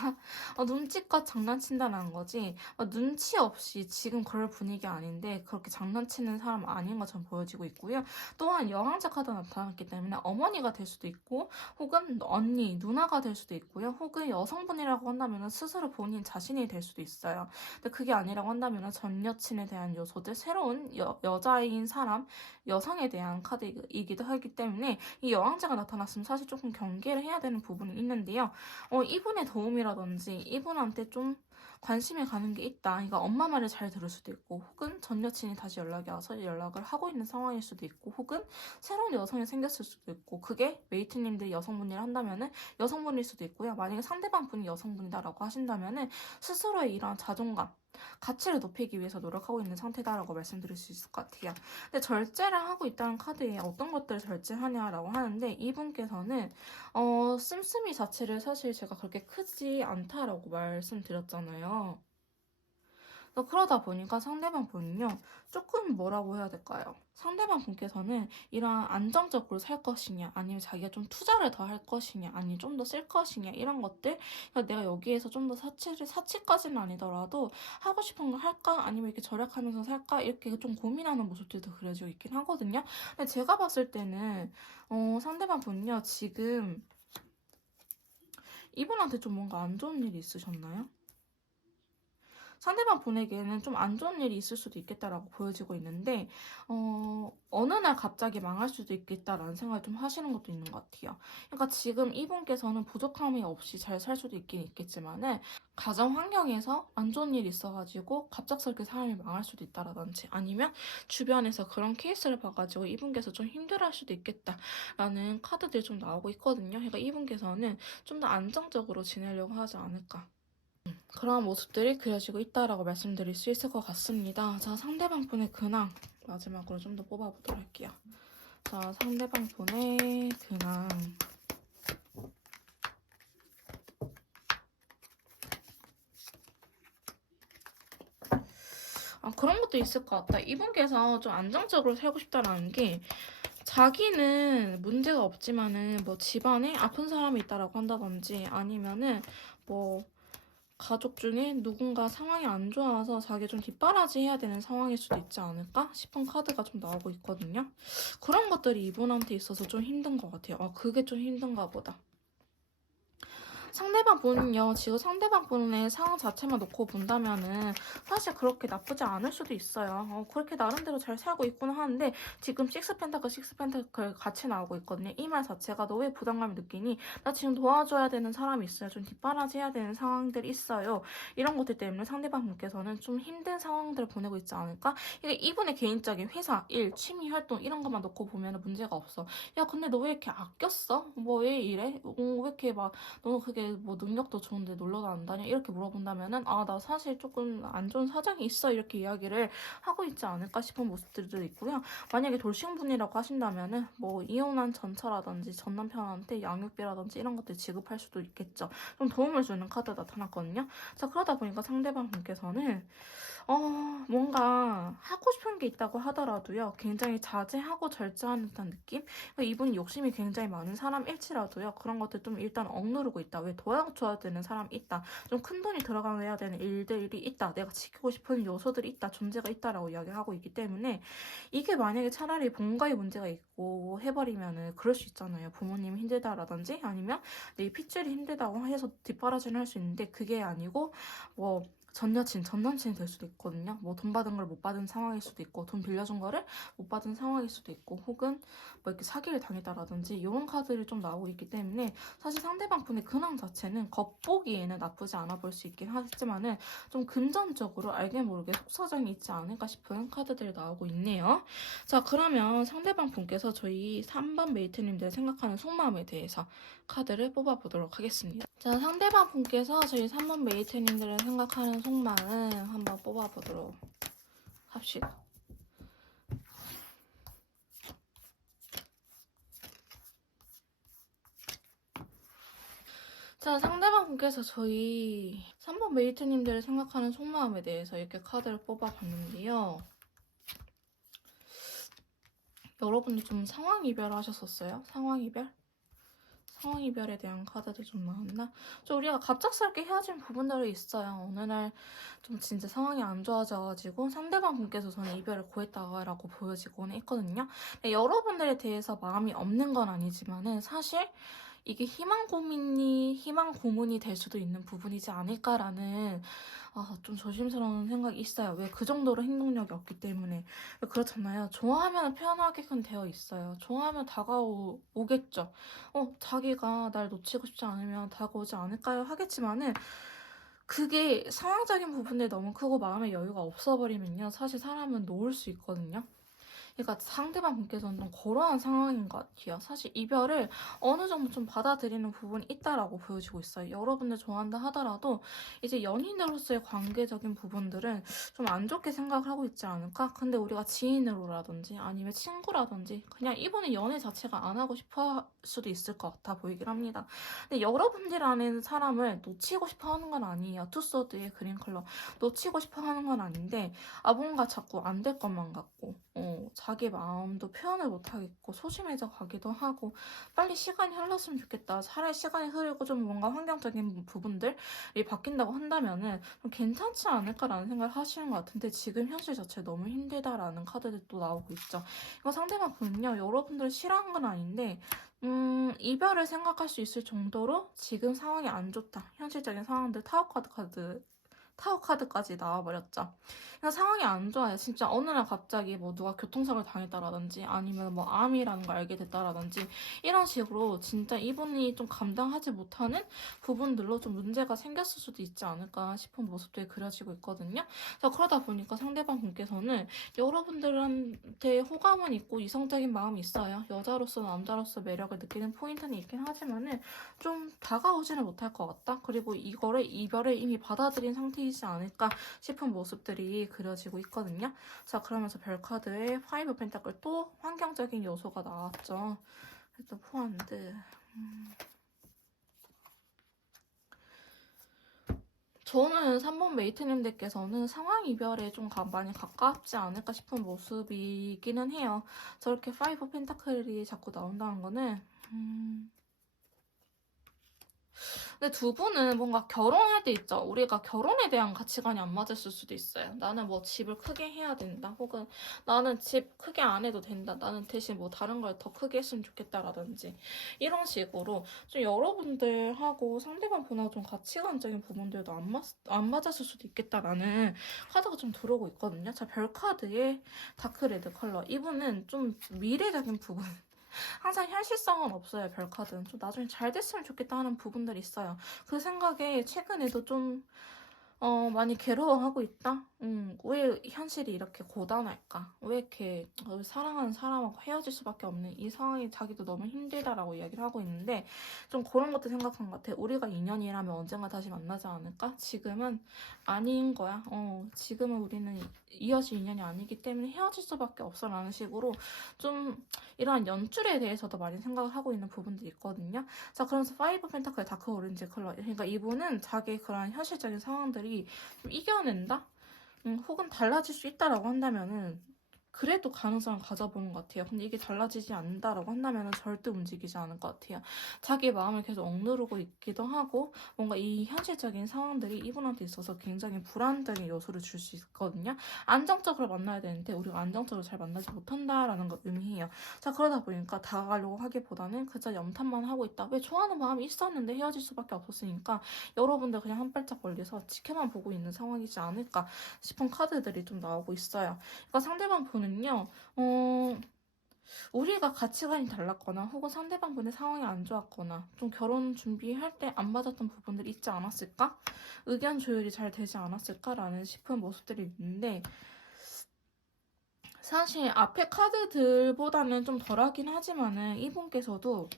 눈치껏 장난친다라는 거지. 눈치 없이 지금 그럴 분위기 아닌데 그렇게 장난치는 사람 아닌 것처럼 보여지고 있고요. 또한 여왕자 카드가 나타났기 때문에 어머니가 될 수도 있고 혹은 언니, 누나가 될 수도 있고요. 혹은 여성분이라고 한다면 스스로 본인 자신이 될 수도 있어요. 근데 그게 아니라고 한다면 전 여친에 대한 요소들, 새로운 여자인 사람, 여성에 대한 카드이기도 하기 때문에 이 여왕자가 나타났으면 사실 조금 경계를 해야 되는 부분이 있는데요. 이분의 도움이라든지 이분한테 좀 관심이 가는 게 있다. 그러니까 엄마 말을 잘 들을 수도 있고 혹은 전 여친이 다시 연락이 와서 연락을 하고 있는 상황일 수도 있고 혹은 새로운 여성이 생겼을 수도 있고 그게 메이트님들이 여성분이라 한다면은 여성분일 수도 있고요. 만약에 상대방 분이 여성분이다라고 하신다면은 스스로의 이러한 자존감 가치를 높이기 위해서 노력하고 있는 상태다라고 말씀드릴 수 있을 것 같아요. 근데 절제를 하고 있다는 카드에 어떤 것들을 절제하냐라고 하는데 이분께서는 씀씀이 자체를 사실 제가 그렇게 크지 않다라고 말씀드렸잖아요. 그러다 보니까 상대방 분은요, 조금 뭐라고 해야 될까요? 상대방 분께서는 이런 안정적으로 살 것이냐, 아니면 자기가 좀 투자를 더 할 것이냐, 아니면 좀 더 쓸 것이냐, 이런 것들. 그러니까 내가 여기에서 좀 더 사치까지는 아니더라도 하고 싶은 거 할까, 아니면 이렇게 절약하면서 살까, 이렇게 좀 고민하는 모습들도 그려지고 있긴 하거든요. 근데 제가 봤을 때는, 상대방 분은요, 지금 이분한테 좀 뭔가 안 좋은 일이 있으셨나요? 상대방 분에게는 좀 안 좋은 일이 있을 수도 있겠다라고 보여지고 있는데 어느 날 갑자기 망할 수도 있겠다라는 생각을 좀 하시는 것도 있는 것 같아요. 그러니까 지금 이분께서는 부족함이 없이 잘 살 수도 있긴 있겠지만은 가정 환경에서 안 좋은 일이 있어가지고 갑작스럽게 사람이 망할 수도 있다라든지 아니면 주변에서 그런 케이스를 봐가지고 이분께서 좀 힘들어할 수도 있겠다라는 카드들이 좀 나오고 있거든요. 그러니까 이분께서는 좀 더 안정적으로 지내려고 하지 않을까. 그런 모습들이 그려지고 있다라고 말씀드릴 수 있을 것 같습니다. 자, 상대방 분의 근황 마지막으로 좀 더 뽑아보도록 할게요. 자, 상대방 분의 근황. 그런 것도 있을 것 같다. 이분께서 좀 안정적으로 살고 싶다라는 게 자기는 문제가 없지만은 뭐 집안에 아픈 사람이 있다라고 한다든지 아니면은 뭐 가족 중에 누군가 상황이 안 좋아서 자기 좀 뒷바라지 해야 되는 상황일 수도 있지 않을까 싶은 카드가 좀 나오고 있거든요. 그런 것들이 이분한테 있어서 좀 힘든 것 같아요. 그게 좀 힘든가 보다. 상대방 분은요, 지금 상대방 분의 상황 자체만 놓고 본다면은 사실 그렇게 나쁘지 않을 수도 있어요. 그렇게 나름대로 잘 살고 있구나 하는데 지금 식스펜타클 같이 나오고 있거든요. 이 말 자체가 너 왜 부담감을 느끼니? 나 지금 도와줘야 되는 사람이 있어요. 좀 뒷바라지 해야 되는 상황들이 있어요. 이런 것들 때문에 상대방 분께서는 좀 힘든 상황들을 보내고 있지 않을까? 이게 이분의 개인적인 회사, 일, 취미 활동 이런 것만 놓고 보면 문제가 없어. 야, 근데 너 왜 이렇게 아꼈어? 뭐 왜 이래? 왜 이렇게 막 너는 그게 왜 뭐 능력도 좋은데 놀러도 안 다녀? 이렇게 물어본다면은 아, 나 사실 조금 안 좋은 사정이 있어. 이렇게 이야기를 하고 있지 않을까 싶은 모습들도 있고요. 만약에 돌싱분이라고 하신다면은 뭐 이혼한 전처라든지 전 남편한테 양육비라든지 이런 것들 지급할 수도 있겠죠. 좀 도움을 주는 카드가 나타났거든요. 자, 그러다 보니까 상대방 분께서는 뭔가 하고 싶은 게 있다고 하더라도요. 굉장히 자제하고 절제하는 듯한 느낌? 그러니까 이분이 욕심이 굉장히 많은 사람일지라도요. 그런 것들 좀 일단 억누르고 있다. 왜 도와줘야 되는 사람이 있다. 좀 큰 돈이 들어가야 되는 일들이 있다. 내가 지키고 싶은 요소들이 있다. 존재가 있다라고 이야기하고 있기 때문에 이게 만약에 차라리 뭔가의 문제가 있고 해버리면은 그럴 수 있잖아요. 부모님이 힘들다라든지 아니면 내 핏줄이 힘들다고 해서 뒷바라지를 할 수 있는데 그게 아니고 뭐 전 여친, 전 남친이 될 수도 있거든요. 뭐 돈 받은 걸 못 받은 상황일 수도 있고, 돈 빌려준 거를 못 받은 상황일 수도 있고, 혹은 뭐 이렇게 사기를 당했다라든지 이런 카드들이 좀 나오고 있기 때문에 사실 상대방 분의 근황 자체는 겉보기에는 나쁘지 않아 보일 수 있긴 하지만은 좀 금전적으로 알게 모르게 속사정이 있지 않을까 싶은 카드들이 나오고 있네요. 자, 그러면 상대방 분께서 저희 3번 메이트님들 생각하는 속마음에 대해서 카드를 뽑아보도록 하겠습니다. 자, 상대방 분께서 저희 3번 메이트님들을 생각하는 속마음 한번 뽑아보도록 합시다. 자, 상대방 분께서 저희 3번 메이트님들을 생각하는 속마음에 대해서 이렇게 카드를 뽑아봤는데요. 여러분들 좀 상황 이별 하셨었어요? 상황 이별? 상황 이별에 대한 카드도 좀 나왔나? 좀 우리가 갑작스럽게 헤어진 부분들이 있어요. 어느 날 좀 진짜 상황이 안 좋아져가지고 상대방 분께서 저는 이별을 고했다라고 보여지곤 했거든요. 여러분들에 대해서 마음이 없는 건 아니지만은 사실 이게 희망 고문이 될 수도 있는 부분이지 않을까라는 좀 조심스러운 생각이 있어요. 왜 그 정도로 행동력이 없기 때문에. 그렇잖아요. 좋아하면 표현하게끔 되어 있어요. 좋아하면 다가오겠죠. 자기가 날 놓치고 싶지 않으면 다가오지 않을까요? 하겠지만은 그게 상황적인 부분에 너무 크고 마음의 여유가 없어버리면요. 사실 사람은 놓을 수 있거든요. 그러니까 상대방 분께서는 좀 그러한 상황인 것 같아요. 사실 이별을 어느 정도 좀 받아들이는 부분이 있다라고 보여지고 있어요. 여러분들 좋아한다 하더라도 이제 연인으로서의 관계적인 부분들은 좀 안 좋게 생각을 하고 있지 않을까? 근데 우리가 지인으로라든지 아니면 친구라든지 그냥 이분은 연애 자체가 안 하고 싶어 할 수도 있을 것 같아 보이긴 합니다. 근데 여러분들이라는 사람을 놓치고 싶어 하는 건 아니에요. 투소드의 그린 컬러. 놓치고 싶어 하는 건 아닌데 뭔가 자꾸 안 될 것만 같고 자기 마음도 표현을 못하겠고 소심해져 가기도 하고 빨리 시간이 흘렀으면 좋겠다. 차라리 시간이 흐르고 좀 뭔가 환경적인 부분들이 바뀐다고 한다면은 좀 괜찮지 않을까라는 생각을 하시는 것 같은데 지금 현실 자체 너무 힘들다라는 카드들이 또 나오고 있죠. 이거 상대방 분은요. 여러분들을 싫어하는 건 아닌데 이별을 생각할 수 있을 정도로 지금 상황이 안 좋다. 현실적인 상황들 타워 카드까지 나와버렸죠. 그냥 상황이 안 좋아요. 진짜 어느 날 갑자기 뭐 누가 교통사고를 당했다라든지 아니면 뭐 암이라는 걸 알게 됐다라든지 이런 식으로 진짜 이분이 좀 감당하지 못하는 부분들로 좀 문제가 생겼을 수도 있지 않을까 싶은 모습들이 그려지고 있거든요. 자, 그러다 보니까 상대방 분께서는 여러분들한테 호감은 있고 이성적인 마음이 있어요. 여자로서 남자로서 매력을 느끼는 포인트는 있긴 하지만은 좀 다가오지는 못할 것 같다. 그리고 이별을 이미 받아들인 상태이지 않을까 싶은 모습들이 그려지고 있거든요. 자, 그러면서 별카드에 파이브 펜타클 또 환경적인 요소가 나왔죠. 일단 포함드. 저는 3번 메이트님들께서는 상황 이별에 좀 많이 가깝지 않을까 싶은 모습이기는 해요. 저렇게 파이브 펜타클이 자꾸 나온다는 거는 근데 두 분은 뭔가 결혼할 때 있죠. 우리가 결혼에 대한 가치관이 안 맞았을 수도 있어요. 나는 뭐 집을 크게 해야 된다. 혹은 나는 집 크게 안 해도 된다. 나는 대신 뭐 다른 걸 더 크게 했으면 좋겠다라든지 이런 식으로 좀 여러분들하고 상대방 분하고 좀 가치관적인 부분들도 안 맞았을 수도 있겠다라는 카드가 좀 들어오고 있거든요. 자, 별 카드에 다크 레드 컬러. 이분은 좀 미래적인 부분. 항상 현실성은 없어요, 별카드는. 좀 나중에 잘 됐으면 좋겠다 하는 부분들이 있어요. 그 생각에 최근에도 좀 많이 괴로워하고 있다? 왜 현실이 이렇게 고단할까? 왜 이렇게 사랑하는 사람하고 헤어질 수밖에 없는 이 상황이 자기도 너무 힘들다라고 이야기를 하고 있는데 좀 그런 것도 생각한 것 같아. 우리가 인연이라면 언젠가 다시 만나지 않을까? 지금은 아닌 거야. 지금은 우리는 이어질 인연이 아니기 때문에 헤어질 수밖에 없어 라는 식으로 좀 이러한 연출에 대해서도 많이 생각을 하고 있는 부분들이 있거든요. 자, 그러면서 파이브 펜타클 다크 오렌지 컬러. 그러니까 이분은 자기 그런 현실적인 상황들이 좀 이겨낸다? 혹은 달라질 수 있다라고 한다면은 그래도 가능성을 가져보는 것 같아요. 근데 이게 달라지지 않는다라고 한다면 절대 움직이지 않을 것 같아요. 자기 마음을 계속 억누르고 있기도 하고 뭔가 이 현실적인 상황들이 이분한테 있어서 굉장히 불안정의 요소를 줄 수 있거든요. 안정적으로 만나야 되는데 우리가 안정적으로 잘 만나지 못한다라는 걸 의미해요. 자, 그러다 보니까 다가가려고 하기보다는 그저 염탐만 하고 있다. 왜 좋아하는 마음이 있었는데 헤어질 수밖에 없었으니까 여러분들 그냥 한 발짝 멀리서 지켜만 보고 있는 상황이지 않을까 싶은 카드들이 좀 나오고 있어요. 그러니까 상대방 분은요, 우리가 가치관이 달랐거나 혹은 상대방 분의 상황이 안 좋았거나 좀 결혼 준비할 때 안 맞았던 부분들이 있지 않았을까? 의견 조율이 잘 되지 않았을까라는 싶은 모습들이 있는데 사실 앞에 카드들보다는 좀 덜하긴 하지만은 이분께서도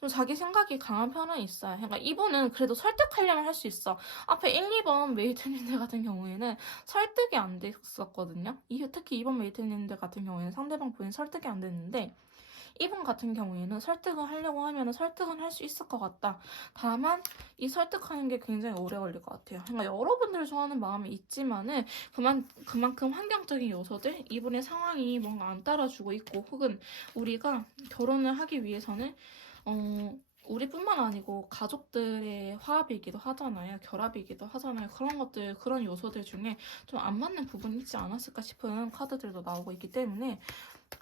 좀 자기 생각이 강한 편은 있어요. 그러니까 이분은 그래도 설득하려면 할 수 있어. 앞에 1, 2번 메이트님들 같은 경우에는 설득이 안 됐었거든요. 특히 2번 메이트님들 같은 경우에는 상대방 분이 설득이 안 됐는데 이분 같은 경우에는 설득을 하려고 하면 설득은 할 수 있을 것 같다. 다만 이 설득하는 게 굉장히 오래 걸릴 것 같아요. 그러니까 여러분들을 좋아하는 마음이 있지만은 그만큼 환경적인 요소들, 이분의 상황이 뭔가 안 따라주고 있고 혹은 우리가 결혼을 하기 위해서는 우리뿐만 아니고 가족들의 화합이기도 하잖아요. 결합이기도 하잖아요. 그런 것들, 그런 요소들 중에 좀 안 맞는 부분이 있지 않았을까 싶은 카드들도 나오고 있기 때문에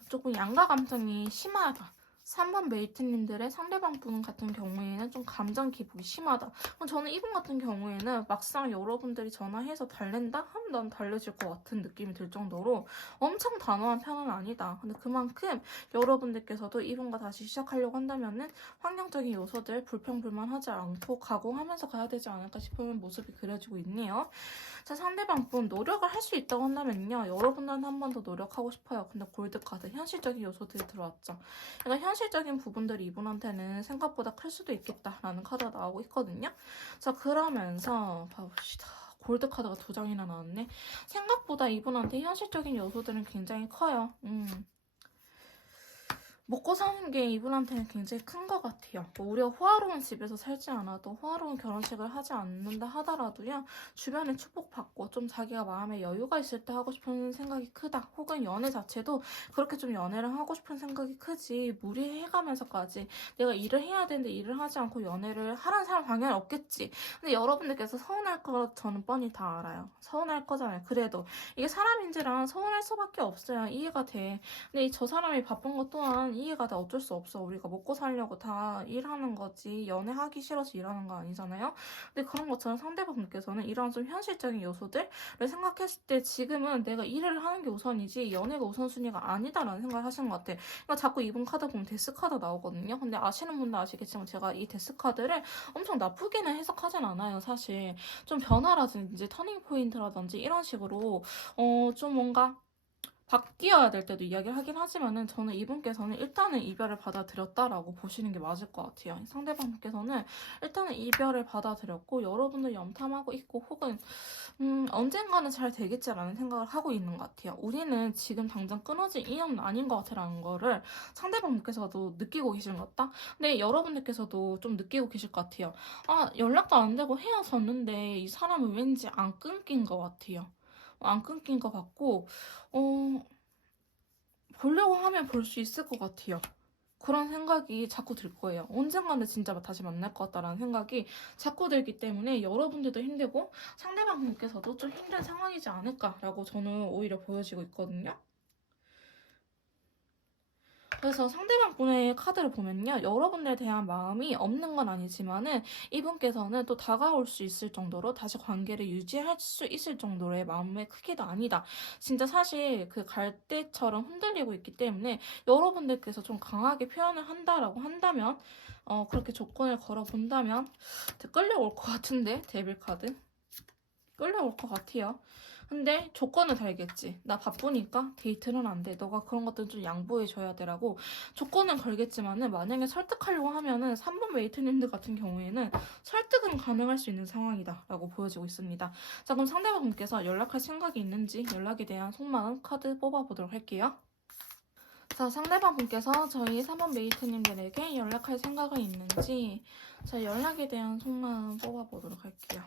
조금 양가 감정이 심하다. 3번 메이트님들의 상대방 분 같은 경우에는 좀 감정 기복이 심하다. 그럼 저는 이분 같은 경우에는 막상 여러분들이 전화해서 달랜다? 하면 난 달래질 것 같은 느낌이 들 정도로 엄청 단호한 편은 아니다. 근데 그만큼 여러분들께서도 이분과 다시 시작하려고 한다면은 환경적인 요소들 불평불만하지 않고 각오하면서 가야 되지 않을까 싶은 모습이 그려지고 있네요. 자, 상대방 분 노력을 할 수 있다고 한다면요. 여러분들한테 한 번 더 노력하고 싶어요. 근데 골드카드 현실적인 요소들이 들어왔죠. 그러니까 현실적인 부분들이 이분한테는 생각보다 클 수도 있겠다라는 카드가 나오고 있거든요. 자, 그러면서 봐봅시다. 골드카드가 2장이나 나왔네. 생각보다 이분한테 현실적인 요소들은 굉장히 커요. 먹고 사는 게 이분한테는 굉장히 큰 것 같아요. 뭐 우리가 호화로운 집에서 살지 않아도 호화로운 결혼식을 하지 않는다 하더라도요. 주변에 축복받고 좀 자기가 마음에 여유가 있을 때 하고 싶은 생각이 크다. 혹은 연애 자체도 그렇게 좀 연애를 하고 싶은 생각이 크지. 무리해가면서까지 내가 일을 해야 되는데 일을 하지 않고 연애를 하라는 사람 당연히 없겠지. 근데 여러분들께서 서운할 거 저는 뻔히 다 알아요. 서운할 거잖아요. 그래도 이게 사람인지랑 서운할 수밖에 없어요. 이해가 돼. 근데 저 사람이 바쁜 것 또한 이해가 돼. 어쩔 수 없어. 우리가 먹고 살려고 다 일하는 거지 연애하기 싫어서 일하는 거 아니잖아요. 근데 그런 것처럼 상대방분께서는 이런 좀 현실적인 요소들을 생각했을 때 지금은 내가 일을 하는 게 우선이지 연애가 우선순위가 아니다라는 생각을 하시는 것 같아. 그러니까 자꾸 이분 카드 보면 데스 카드 나오거든요. 근데 아시는 분도 아시겠지만 제가 이 데스 카드를 엄청 나쁘게는 해석하진 않아요. 사실 좀 변화라든지 터닝 포인트라든지 이런 식으로 좀 뭔가 바뀌어야 될 때도 이야기를 하긴 하지만은 저는 이분께서는 일단은 이별을 받아들였다라고 보시는 게 맞을 것 같아요. 상대방분께서는 일단은 이별을 받아들였고 여러분들 염탐하고 있고 혹은 언젠가는 잘 되겠지라는 생각을 하고 있는 것 같아요. 우리는 지금 당장 끊어질 인연은 아닌 것 같아라는 거를 상대방분께서도 느끼고 계시는 것 같다? 근데 여러분들께서도 좀 느끼고 계실 것 같아요. 아, 연락도 안 되고 헤어졌는데 이 사람은 왠지 안 끊긴 것 같아요. 안 끊긴 것 같고 보려고 하면 볼 수 있을 것 같아요. 그런 생각이 자꾸 들 거예요. 언젠가는 진짜 다시 만날 것 같다라는 생각이 자꾸 들기 때문에 여러분들도 힘들고 상대방 분께서도 좀 힘든 상황이지 않을까라고 저는 오히려 보여지고 있거든요. 그래서 상대방 분의 카드를 보면요. 여러분들에 대한 마음이 없는 건 아니지만은 이분께서는 또 다가올 수 있을 정도로 다시 관계를 유지할 수 있을 정도의 마음의 크기도 아니다. 진짜 사실 그 갈대처럼 흔들리고 있기 때문에 여러분들께서 좀 강하게 표현을 한다라고 한다면 그렇게 조건을 걸어 본다면 끌려올 것 같은데 데빌 카드. 끌려올 것 같아요. 근데 조건을 달겠지. 나 바쁘니까 데이트는 안 돼. 너가 그런 것들은 좀 양보해줘야 되라고 조건은 걸겠지만은 만약에 설득하려고 하면은 3번 웨이트님들 같은 경우에는 설득은 가능할 수 있는 상황이다 라고 보여지고 있습니다. 자, 그럼 상대방분께서 연락할 생각이 있는지 연락에 대한 속마음 카드 뽑아보도록 할게요. 자, 상대방분께서 저희 3번 메이트님들에게 연락할 생각은 있는지 자, 연락에 대한 속마음 뽑아보도록 할게요.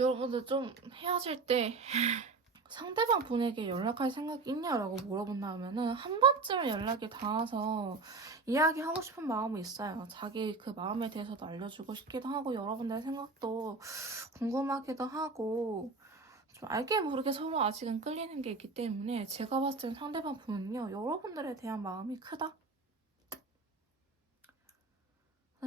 여러분들 좀 헤어질 때 상대방 분에게 연락할 생각이 있냐라고 물어본다면은 한 번쯤 연락이 닿아서 이야기하고 싶은 마음이 있어요. 자기 그 마음에 대해서도 알려주고 싶기도 하고 여러분들의 생각도 궁금하기도 하고 좀 알게 모르게 서로 아직은 끌리는 게 있기 때문에 제가 봤을 땐 상대방 분은요. 여러분들에 대한 마음이 크다.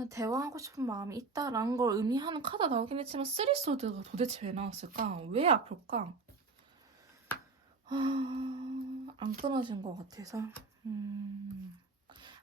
대화하고 싶은 마음이 있다라는 걸 의미하는 카드가 나오긴 했지만 쓰리소드가 도대체 왜 나왔을까? 왜 아플까? 안 끊어진 것 같아서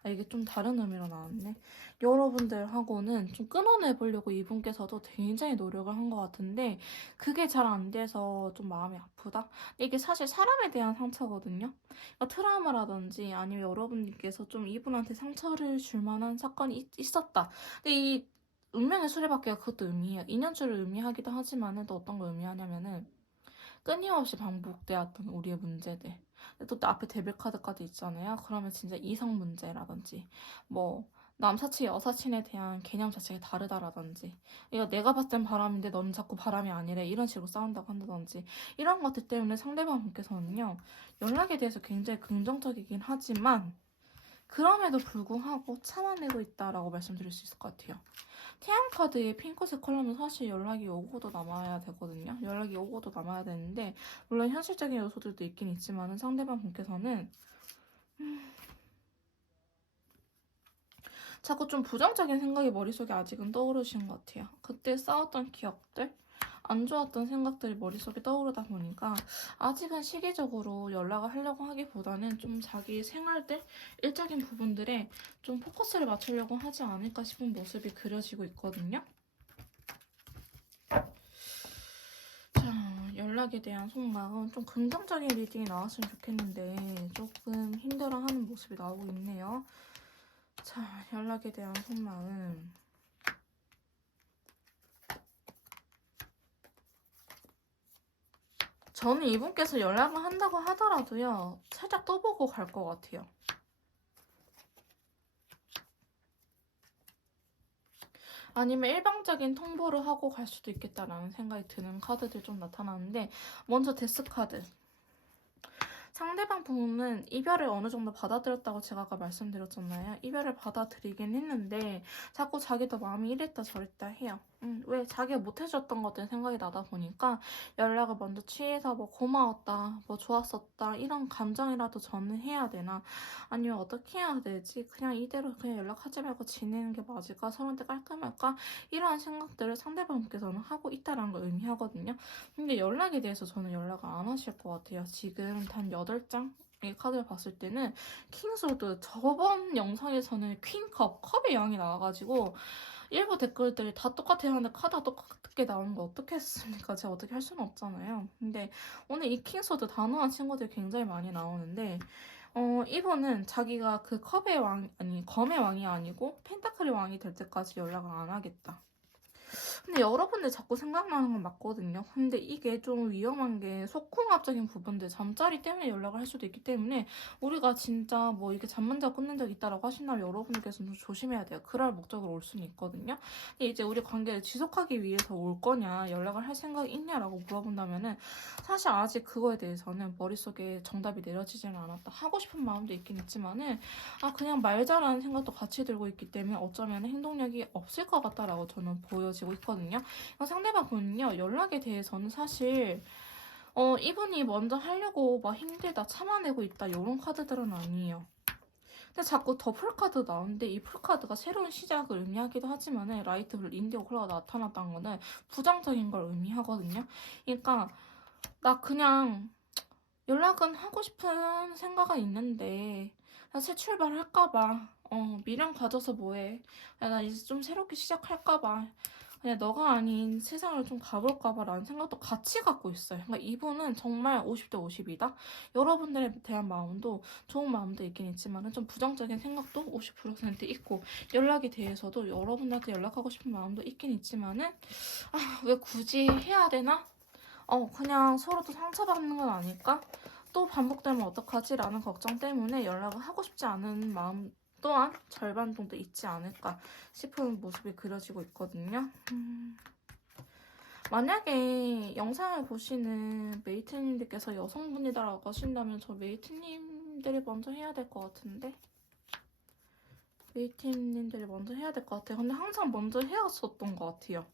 이게 좀 다른 의미로 나왔네. 여러분들하고는 좀 끊어내보려고 이분께서도 굉장히 노력을 한 것 같은데 그게 잘 안 돼서 좀 마음이 아프다? 이게 사실 사람에 대한 상처거든요. 그러니까 트라우마라든지 아니면 여러분께서 좀 이분한테 상처를 줄 만한 사건이 있었다. 근데 이 운명의 수레바퀴가 그것도 의미해요. 인연줄을 의미하기도 하지만은 또 어떤 걸 의미하냐면은 끊임없이 반복되었던 우리의 문제들. 또 앞에 데빌 카드까지 있잖아요. 그러면 진짜 이성 문제라든지 뭐 남사친, 여사친에 대한 개념 자체가 다르다라든지 이거 내가 봤을 땐 바람인데 너는 자꾸 바람이 아니래 이런 식으로 싸운다고 한다든지 이런 것들 때문에 상대방 분께서는요. 연락에 대해서 굉장히 긍정적이긴 하지만 그럼에도 불구하고 참아내고 있다라고 말씀드릴 수 있을 것 같아요. 태양 카드의 핑크색 컬러는 사실 연락이 오고도 남아야 되거든요. 연락이 오고도 남아야 되는데 물론 현실적인 요소들도 있긴 있지만 상대방 분께서는 자꾸 좀 부정적인 생각이 머릿속에 아직은 떠오르시는 것 같아요. 그때 싸웠던 기억들, 안 좋았던 생각들이 머릿속에 떠오르다 보니까 아직은 시기적으로 연락을 하려고 하기보다는 좀 자기 생활들, 일적인 부분들에 좀 포커스를 맞추려고 하지 않을까 싶은 모습이 그려지고 있거든요. 자, 연락에 대한 속마음 좀 긍정적인 리딩이 나왔으면 좋겠는데 조금 힘들어하는 모습이 나오고 있네요. 자, 연락에 대한 속마음 저는 이분께서 연락을 한다고 하더라도요. 살짝 떠보고 갈 것 같아요. 아니면 일방적인 통보를 하고 갈 수도 있겠다라는 생각이 드는 카드들 좀 나타나는데 먼저 데스 카드. 상대방 부분은 이별을 어느 정도 받아들였다고 제가 아까 말씀드렸잖아요. 이별을 받아들이긴 했는데 자꾸 자기도 마음이 이랬다 저랬다 해요. 왜 자기가 못해줬던 것들 생각이 나다 보니까 연락을 먼저 취해서 뭐 고마웠다, 뭐 좋았었다 이런 감정이라도 저는 해야 되나 아니면 어떻게 해야 되지? 그냥 이대로 그냥 연락하지 말고 지내는 게 맞을까? 서로한테 깔끔할까? 이러한 생각들을 상대방께서는 하고 있다는 걸 의미하거든요. 근데 연락에 대해서 저는 연락을 안 하실 것 같아요. 지금 단 8장의 카드를 봤을 때는 킹소드 저번 영상에서는 퀸컵, 컵의 양이 나와가지고 일부 댓글들이 다 똑같아야 하는데 카드가 똑같게 나오는 거 어떻게 했습니까? 제가 어떻게 할 수는 없잖아요. 근데 오늘 이 킹소드 단호한 친구들이 굉장히 많이 나오는데 이분은 자기가 그 컵의 왕, 아니 검의 왕이 아니고 펜타클의 왕이 될 때까지 연락을 안 하겠다. 근데 여러분들 자꾸 생각나는 건 맞거든요. 근데 이게 좀 위험한 게 속궁합적인 부분들, 잠자리 때문에 연락을 할 수도 있기 때문에 우리가 진짜 뭐 이렇게 잠만 자고 끊는 적 있다라고 하신다면 여러분들께서는 좀 조심해야 돼요. 그럴 목적으로 올 수는 있거든요. 근데 이제 우리 관계를 지속하기 위해서 올 거냐, 연락을 할 생각이 있냐라고 물어본다면은 사실 아직 그거에 대해서는 머릿속에 정답이 내려지지는 않았다. 하고 싶은 마음도 있긴 있지만은 그냥 말자라는 생각도 같이 들고 있기 때문에 어쩌면 행동력이 없을 것 같다라고 저는 보여지고 있거든요. 상대방 분은요, 연락에 대해서는 사실 이분이 먼저 하려고 막 힘들다 참아내고 있다 이런 카드들은 아니에요. 근데 자꾸 더 풀카드 나오는데 이 풀카드가 새로운 시작을 의미하기도 하지만 라이트 블루 인디고 컬러가 나타났다는 거는 부정적인 걸 의미하거든요. 그러니까 나 그냥 연락은 하고 싶은 생각은 있는데 나 새 출발할까봐 미련 가져서 뭐해. 야, 나 이제 좀 새롭게 시작할까봐. 그냥 너가 아닌 세상을 좀 가볼까봐 라는 생각도 같이 갖고 있어요. 그러니까 이분은 정말 50대 50이다. 여러분들에 대한 마음도 좋은 마음도 있긴 있지만 좀 부정적인 생각도 50% 있고 연락에 대해서도 여러분들한테 연락하고 싶은 마음도 있긴 있지만은 왜 굳이 해야 되나? 그냥 서로 또 상처받는 건 아닐까? 또 반복되면 어떡하지? 라는 걱정 때문에 연락을 하고 싶지 않은 마음 또한 절반 정도 있지 않을까 싶은 모습이 그려지고 있거든요. 만약에 영상을 보시는 메이트님들께서 여성분이다라고 하신다면 저 메이트님들이 먼저 해야 될 것 같은데 메이트님들이 먼저 해야 될 것 같아요. 근데 항상 먼저 해왔었던 것 같아요.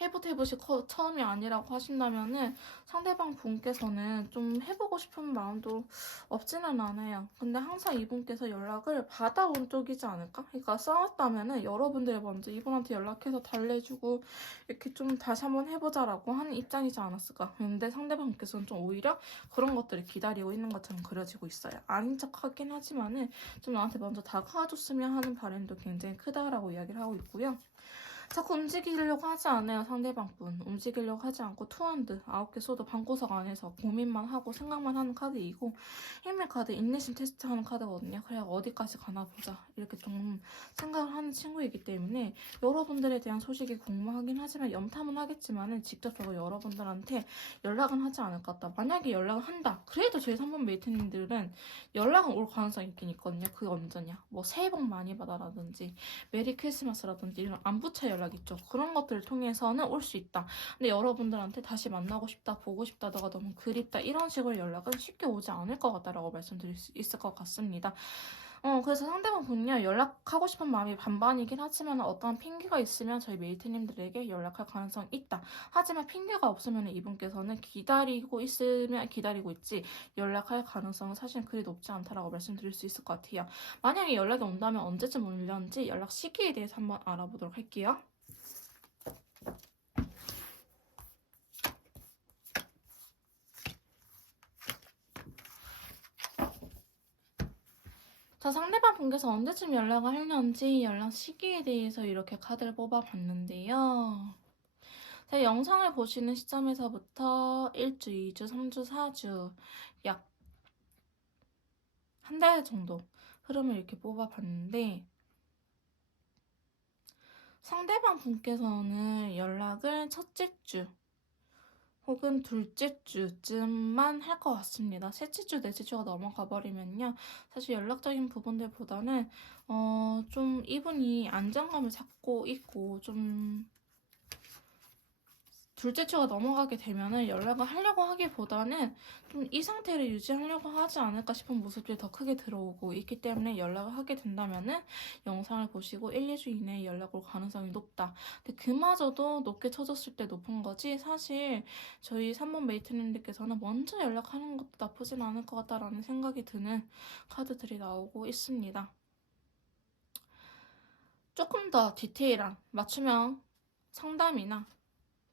해보시 처음이 아니라고 하신다면은 상대방 분께서는 좀 해보고 싶은 마음도 없지는 않아요. 근데 항상 이분께서 연락을 받아온 쪽이지 않을까? 그러니까 싸웠다면은 여러분들이 먼저 이분한테 연락해서 달래주고 이렇게 좀 다시 한번 해보자라고 하는 입장이지 않았을까? 근데 상대방분께서는 좀 오히려 그런 것들을 기다리고 있는 것처럼 그려지고 있어요. 아닌 척 하긴 하지만은 좀 나한테 먼저 다가와줬으면 하는 바람도 굉장히 크다라고 이야기를 하고 있고요. 자꾸 움직이려고 하지 않아요. 상대방분 움직이려고 하지 않고 투핸드 9개 소드 방구석 안에서 고민만 하고 생각만 하는 카드이고 힘의 카드 인내심 테스트하는 카드거든요. 그래 어디까지 가나 보자 이렇게 좀 생각을 하는 친구이기 때문에 여러분들에 대한 소식이 궁금하긴 하지만 염탐은 하겠지만은 직접적으로 여러분들한테 연락은 하지 않을 것 같다. 만약에 연락을 한다 그래도 저희 3번 메이트님들은 연락은 올 가능성이 있긴 있거든요. 그게 언제냐 뭐 새해 복 많이 받아라든지 메리 크리스마스라든지 이런 안부차 연락 있죠. 그런 것들을 통해서는 올 수 있다. 근데 여러분들한테 다시 만나고 싶다, 보고 싶다, 너가 너무 그립다 이런 식으로 연락은 쉽게 오지 않을 것 같다라고 말씀드릴 수 있을 것 같습니다. 그래서 상대방 분요 연락하고 싶은 마음이 반반이긴 하지만 어떠한 핑계가 있으면 저희 메이트님들에게 연락할 가능성이 있다. 하지만 핑계가 없으면 이분께서는 기다리고 있으면 기다리고 있지 연락할 가능성은 사실 그리 높지 않다라고 말씀드릴 수 있을 것 같아요. 만약에 연락이 온다면 언제쯤 올려는지 연락 시기에 대해서 한번 알아보도록 할게요. 자, 상대방 분께서 언제쯤 연락을 하려는지 연락 시기에 대해서 이렇게 카드를 뽑아봤는데요. 자, 영상을 보시는 시점에서부터 1주, 2주, 3주, 4주 약 한 달 정도 흐름을 이렇게 뽑아봤는데 상대방 분께서는 연락을 첫째 주 혹은 둘째 주쯤만 할 것 같습니다. 셋째 주, 넷째 주가 넘어가 버리면요. 사실 연락적인 부분들보다는 좀 이분이 안정감을 찾고 있고 좀 둘째 주가 넘어가게 되면은 연락을 하려고 하기보다는 좀 이 상태를 유지하려고 하지 않을까 싶은 모습들이 더 크게 들어오고 있기 때문에 연락을 하게 된다면은 영상을 보시고 1, 2주 이내에 연락 올 가능성이 높다. 근데 그마저도 높게 쳐졌을 때 높은 거지 사실 저희 3번 메이트님들께서는 먼저 연락하는 것도 나쁘진 않을 것 같다라는 생각이 드는 카드들이 나오고 있습니다. 조금 더 디테일한 맞춤형 상담이나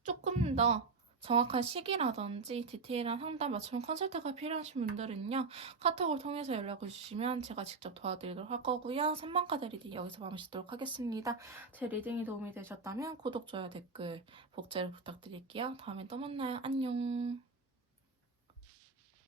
조금 더 정확한 시기라든지 디테일한 상담 맞춤 컨설트가 필요하신 분들은요. 카톡을 통해서 연락을 주시면 제가 직접 도와드리도록 할 거고요. 3번카드 리딩 여기서 마무리하도록 하겠습니다. 제 리딩이 도움이 되셨다면 구독, 좋아요, 댓글, 복제를 부탁드릴게요. 다음에 또 만나요. 안녕.